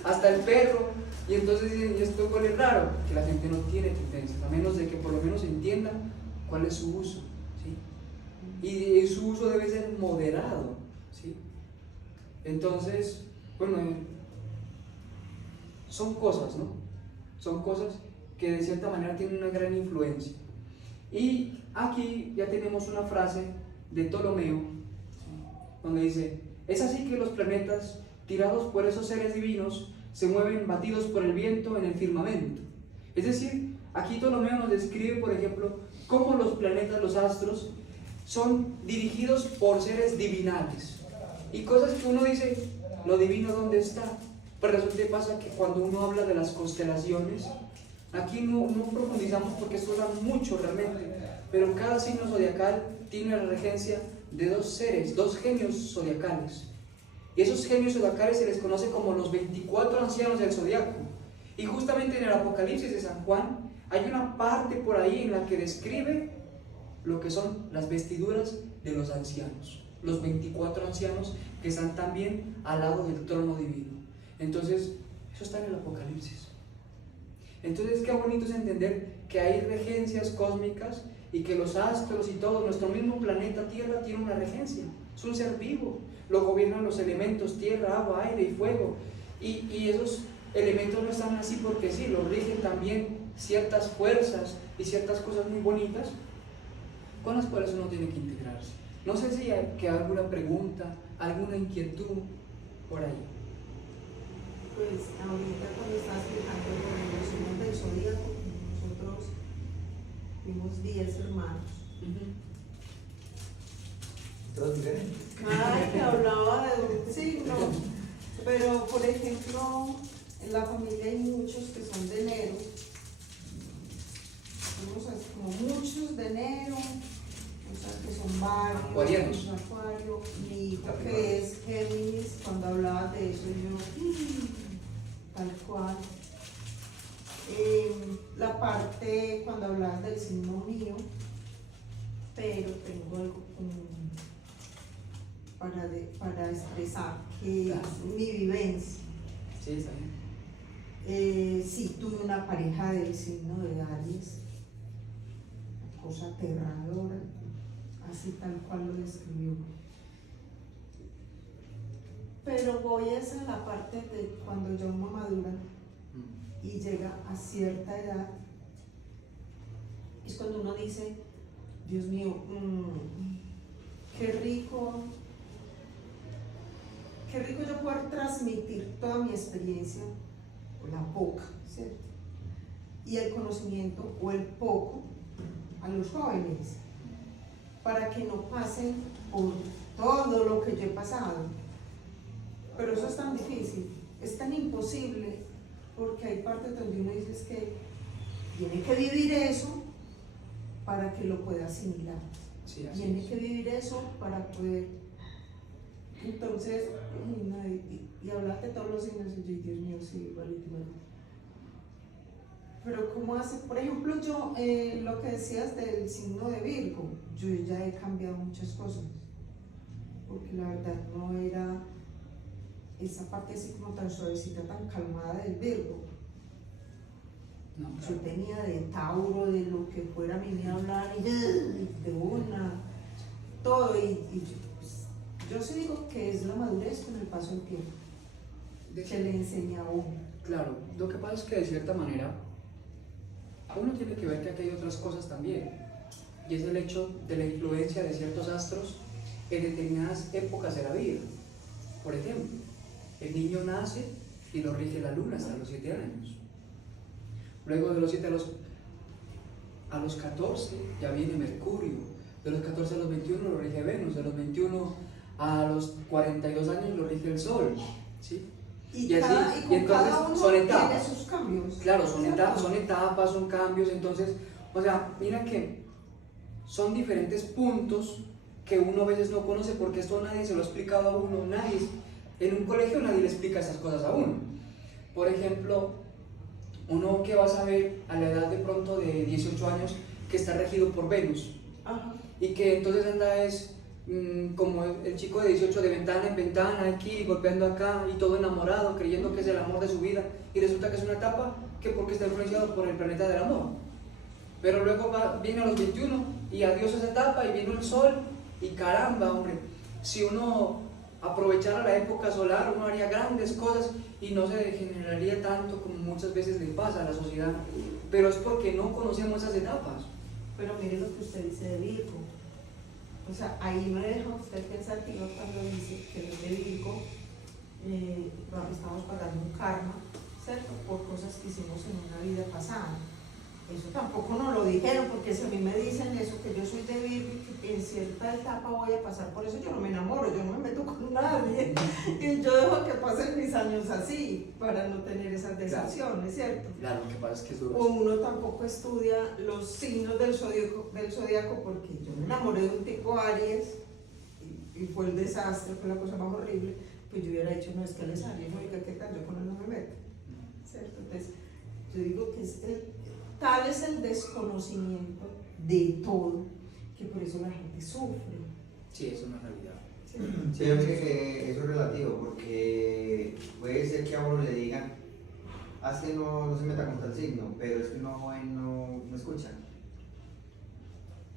hasta el perro, y entonces dicen, y esto huele raro, que la gente no tiene tendencia, a menos de que por lo menos entienda cuál es su uso, ¿sí? Y su uso debe ser moderado, ¿sí? Entonces, bueno, son cosas, ¿no? Son cosas que de cierta manera tienen una gran influencia. Y aquí ya tenemos una frase de Ptolomeo, ¿sí? Donde dice, es así que los planetas, tirados por esos seres divinos, se mueven batidos por el viento en el firmamento. Es decir, aquí Ptolomeo nos describe, por ejemplo, cómo los planetas, los astros, son dirigidos por seres divinales. Y cosas que uno dice, lo divino, ¿dónde está? Pues resulta que pasa que cuando uno habla de las constelaciones, aquí no profundizamos porque esto da mucho realmente, pero cada signo zodiacal tiene la regencia de dos seres, dos genios zodiacales. Y esos genios zodiacales se les conoce como los 24 ancianos del zodiaco. Y justamente en el Apocalipsis de San Juan hay una parte por ahí en la que describe lo que son las vestiduras de los ancianos, los 24 ancianos que están también al lado del trono divino. Entonces, eso está en el Apocalipsis. Entonces, qué bonito es entender que hay regencias cósmicas y que los astros y todo, nuestro mismo planeta Tierra tiene una regencia, es un ser vivo, lo gobiernan los elementos tierra, agua, aire y fuego, y esos elementos no están así porque sí, los rigen también ciertas fuerzas y ciertas cosas muy bonitas con las cuales uno tiene que integrarse. No sé si hay alguna pregunta, alguna inquietud por ahí. Pues ahorita cuando estaba explicando los signos del zodíaco, nosotros fuimos 10 hermanos. Todos diferentes. Ay, que hablaba de un signo. Pero, por ejemplo, en la familia hay muchos que son de enero. Somos así como muchos de enero, o sea, que son varios. Acuarianos. Acuario. Mi hijo que es Géminis, cuando hablaba de eso, yo, tal cual. La parte, cuando hablabas del signo mío, pero tengo algo para expresar, que es mi vivencia. Sí, está bien. Sí, tuve una pareja del signo de Aries, una cosa aterradora, así tal cual lo describió. Pero voy a esa la parte de cuando ya uno madura y llega a cierta edad, es cuando uno dice, Dios mío, qué rico yo poder transmitir toda mi experiencia, o la poca, ¿cierto? Y el conocimiento, o el poco, a los jóvenes, para que no pasen por todo lo que yo he pasado. Pero eso es tan difícil, es tan imposible, porque hay partes donde uno dice es que tiene que vivir eso para que lo pueda asimilar. Sí, así Tiene es. que vivir eso para poder. Entonces, y hablaste de todos los signos, y yo, Dios mío, sí, igualito. Pero ¿cómo hace? Por ejemplo, yo, lo que decías del signo de Virgo, yo ya he cambiado muchas cosas, porque la verdad no era esa parte así como tan suavecita, tan calmada del Virgo. No, Yo claro. tenía de Tauro, de lo que fuera a mí a hablar, y de una, todo, pues, yo sí digo que es la madurez con el paso del tiempo, que le enseña a uno. Claro, lo que pasa es que de cierta manera uno tiene que ver que aquí hay otras cosas también, y es el hecho de la influencia de ciertos astros en determinadas épocas de la vida. Por ejemplo, el niño nace y lo rige la luna hasta los 7 años. Luego de los 7 a los 14 ya viene Mercurio, de los 14 a los 21 lo rige Venus, de los 21 a los 42 años lo rige el Sol, ¿sí? Y así, con y entonces cada uno son tiene etapas. sus cambios. Claro, son etapas, son cambios, entonces, o sea, mira que son diferentes puntos que uno a veces no conoce porque esto nadie se lo ha explicado a uno, en un colegio nadie le explica esas cosas a uno. Por ejemplo, uno que va a saber a la edad de pronto de 18 años que está regido por Venus. Ajá. Y que entonces anda como el chico de 18 de ventana en ventana, aquí, golpeando acá y todo enamorado, creyendo que es el amor de su vida, y resulta que es una etapa que porque está influenciado por el planeta del amor. Pero luego viene a los 21 y adiós esa etapa y vino el sol y caramba, hombre, si uno aprovechara la época solar, uno haría grandes cosas y no se degeneraría tanto como muchas veces le pasa a la sociedad, pero es porque no conocemos esas etapas. Pero mire lo que usted dice de Virgo. O sea, ahí me deja usted pensativo cuando dice que los de Virgo estamos pagando un karma, ¿cierto? Por cosas que hicimos en una vida pasada. Eso tampoco nos lo dijeron, porque si a mí me dicen eso, que yo soy de Virgo, que en cierta etapa voy a pasar por eso, yo no me enamoro, yo no me meto con nadie. Y yo dejo que pasen mis años así, para no tener esas decepciones, ¿cierto? Claro, lo que pasa es que es duro. O uno tampoco estudia los signos del zodíaco, porque yo me enamoré de un tipo Aries, y fue el desastre, fue la cosa más horrible, pues yo hubiera dicho, no, es que él es Aries, no, ¿qué tal? Yo con él no me meto, ¿cierto? Entonces, yo digo que tal es el desconocimiento de todo, que por eso la gente sufre. Sí, es una realidad. Sí, yo creo que eso es relativo, porque puede ser que a uno le digan, haz que no se meta con tal signo, pero es que no escucha.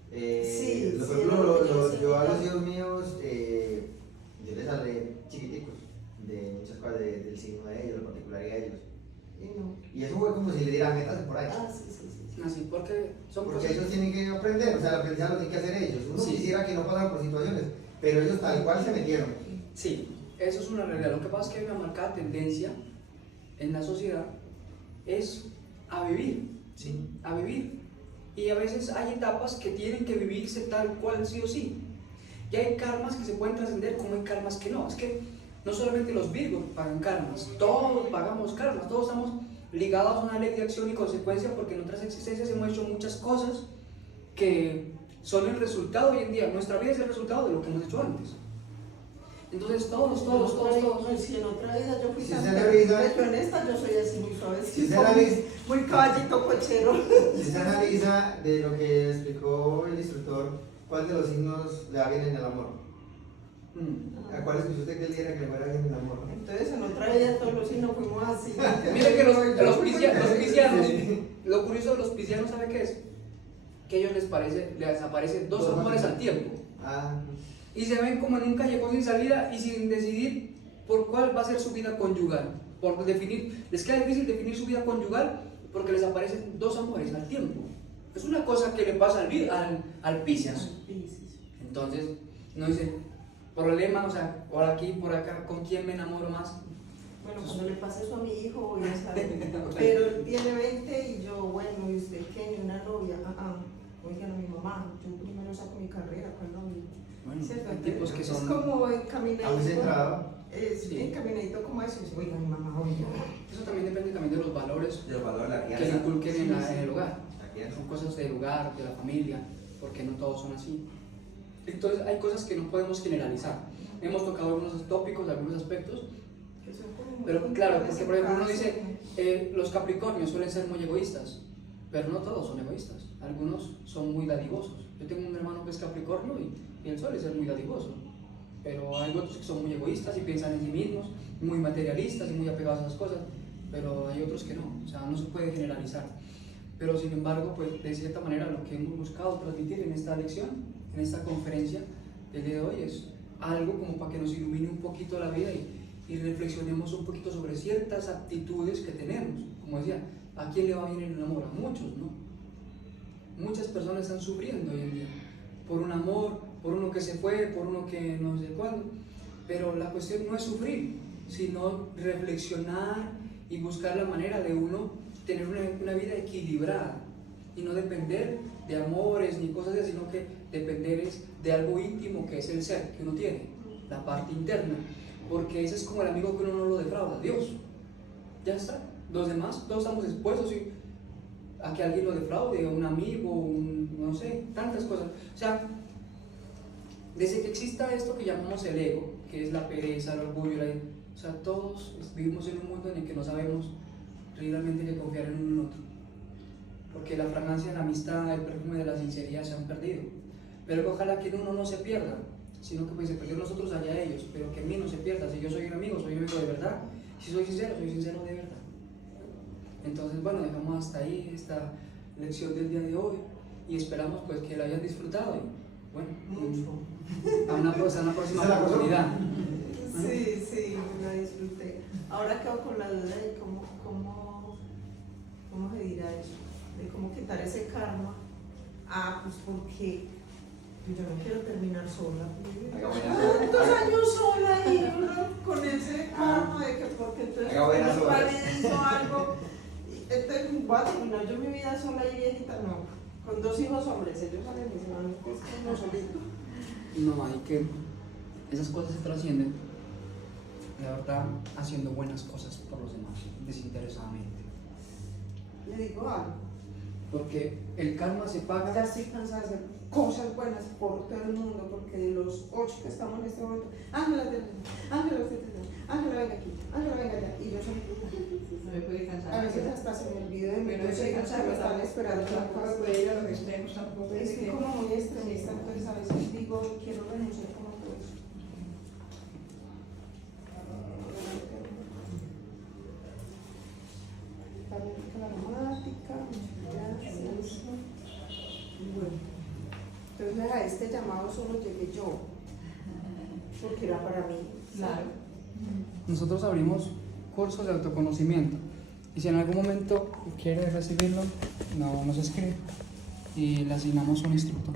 Sí, por sí, ejemplo, yo a los hijos míos, yo les hablé chiquiticos de muchas cosas del signo de ellos, la particularidad de ellos. Y eso fue como si le dieran metas por ahí. Sí. Así, porque Porque ellos tienen que aprender, o sea, el aprendizaje lo tienen que hacer ellos. Uno quisiera que no pasaran por situaciones, pero ellos tal cual se metieron. Sí, eso es una realidad. Lo que pasa es que hay una marcada tendencia en la sociedad es a vivir, ¿sí? A vivir. Y a veces hay etapas que tienen que vivirse tal cual sí o sí. Y hay karmas que se pueden trascender como hay karmas que no. Es que no solamente los Virgos pagan karmas, todos pagamos karmas, todos estamos ligados a una ley de acción y consecuencia, porque en otras existencias hemos hecho muchas cosas que son el resultado hoy en día. Nuestra vida es el resultado de lo que hemos hecho antes. Entonces todos. No, si en otra vida yo fui Si tan se analiza, pero en esta yo soy así muy suavecito, si se analiza, muy caballito cochero. si se analiza de lo que explicó el instructor, ¿cuál de los signos le va bien en el amor? ¿A cuál escuchó usted que él diera que le fuera bien en el amor? Entonces en otra vida todos los signos fuimos así. Mire que los piscianos, lo curioso de los piscianos, ¿sabe qué es? Que a ellos les aparecen dos amores al tiempo. Y se ven como en un callejón sin salida y sin decidir por cuál va a ser su vida conyugal. Les queda difícil definir su vida conyugal porque les aparecen dos amores al tiempo. Es una cosa que le pasa al Piscis. Entonces, no dice, problema, o sea, por aquí, por acá, ¿con quién me enamoro más? Bueno, cuando le pase eso a mi hijo, voy a saber. Pero él tiene 20 y yo, bueno, ¿y usted qué? ¿Ni una novia? Oigan, a mi mamá, yo primero saco mi carrera, ¿cuál novia? Bueno, ¿cierto? hay tipos que son... Es como encaminadito. centrado. Sí. Encaminadito como eso. Oiga, mi mamá, oiga. Eso también depende también de los valores De los valores de la que crianza. le inculquen en el hogar. La crianza. Son cosas del hogar, de la familia, porque no todos son así. Entonces hay cosas que no podemos generalizar. Hemos tocado algunos tópicos, algunos aspectos, pero claro, porque por ejemplo uno dice, los Capricornios suelen ser muy egoístas, pero no todos son egoístas, algunos son muy dadivosos. Yo tengo un hermano que es Capricornio y él suele ser muy dadivoso, pero hay otros que son muy egoístas y piensan en sí mismos, muy materialistas y muy apegados a esas cosas, pero hay otros que no, o sea, no se puede generalizar. Pero sin embargo, pues de cierta manera lo que hemos buscado transmitir en esta lección, en esta conferencia del día de hoy, es algo como para que nos ilumine un poquito la vida y reflexionemos un poquito sobre ciertas actitudes que tenemos. Como decía, ¿a quién le va bien el amor? A muchos, ¿no? Muchas personas están sufriendo hoy en día por un amor, por uno que se fue, por uno que no sé cuándo. Pero la cuestión no es sufrir, sino reflexionar y buscar la manera de uno tener una vida equilibrada y no depender de amores ni cosas así, sino que depender es de algo íntimo que es el ser que uno tiene, la parte interna, porque ese es como el amigo que uno no lo defrauda, Dios. Ya está. Los demás, todos estamos expuestos a que alguien lo defraude, un amigo, no sé, tantas cosas. O sea, desde que exista esto que llamamos el ego, que es la pereza, el orgullo, o sea, todos vivimos en un mundo en el que no sabemos realmente que confiar en uno en otro, porque la fragancia de la amistad, el perfume de la sinceridad se han perdido. Pero ojalá que en uno no se pierda, sino que pues se perdió nosotros allá ellos, pero que en mí no se pierda. Si yo soy un amigo de verdad. Si soy sincero de verdad. Entonces, bueno, dejamos hasta ahí esta lección del día de hoy y esperamos pues que la hayan disfrutado y bueno, mucho. a una próxima oportunidad. Sí, la disfruté. Ahora quedo con la duda de cómo se dirá eso, de cómo quitar ese karma. Pues porque yo no quiero terminar sola. ¿Cuántos años sola y uno con ese karma de que porque entonces hizo algo? Entonces voy a terminar yo mi vida sola y viejita, no. Con 2 hijos hombres, ellos salen y se van pues, como solitos. No, hay que. Esas cosas se trascienden, la verdad, haciendo buenas cosas por los demás, desinteresadamente. Le digo algo. Porque el karma se paga. Ya estoy cansada de hacer cosas buenas por todo el mundo, porque de los 8 que estamos en este momento, Ángela, Ángela, venga aquí, Ángela, venga allá. Y yo soy. No me puede cansar. A veces hasta se me olvida de mí, Pero yo estoy soy cansada, me están esperando en la tampoco casa. puede ir a los extremos, tampoco es Estoy que... como muy extremista, entonces a veces digo, quiero renunciar como a todo eso. También la aromática, gracias. Bueno, entonces a este llamado solo llegué yo, porque era para mí. Claro. Nosotros abrimos cursos de autoconocimiento y si en algún momento quiere recibirlo, nos escribe y le asignamos un instructor.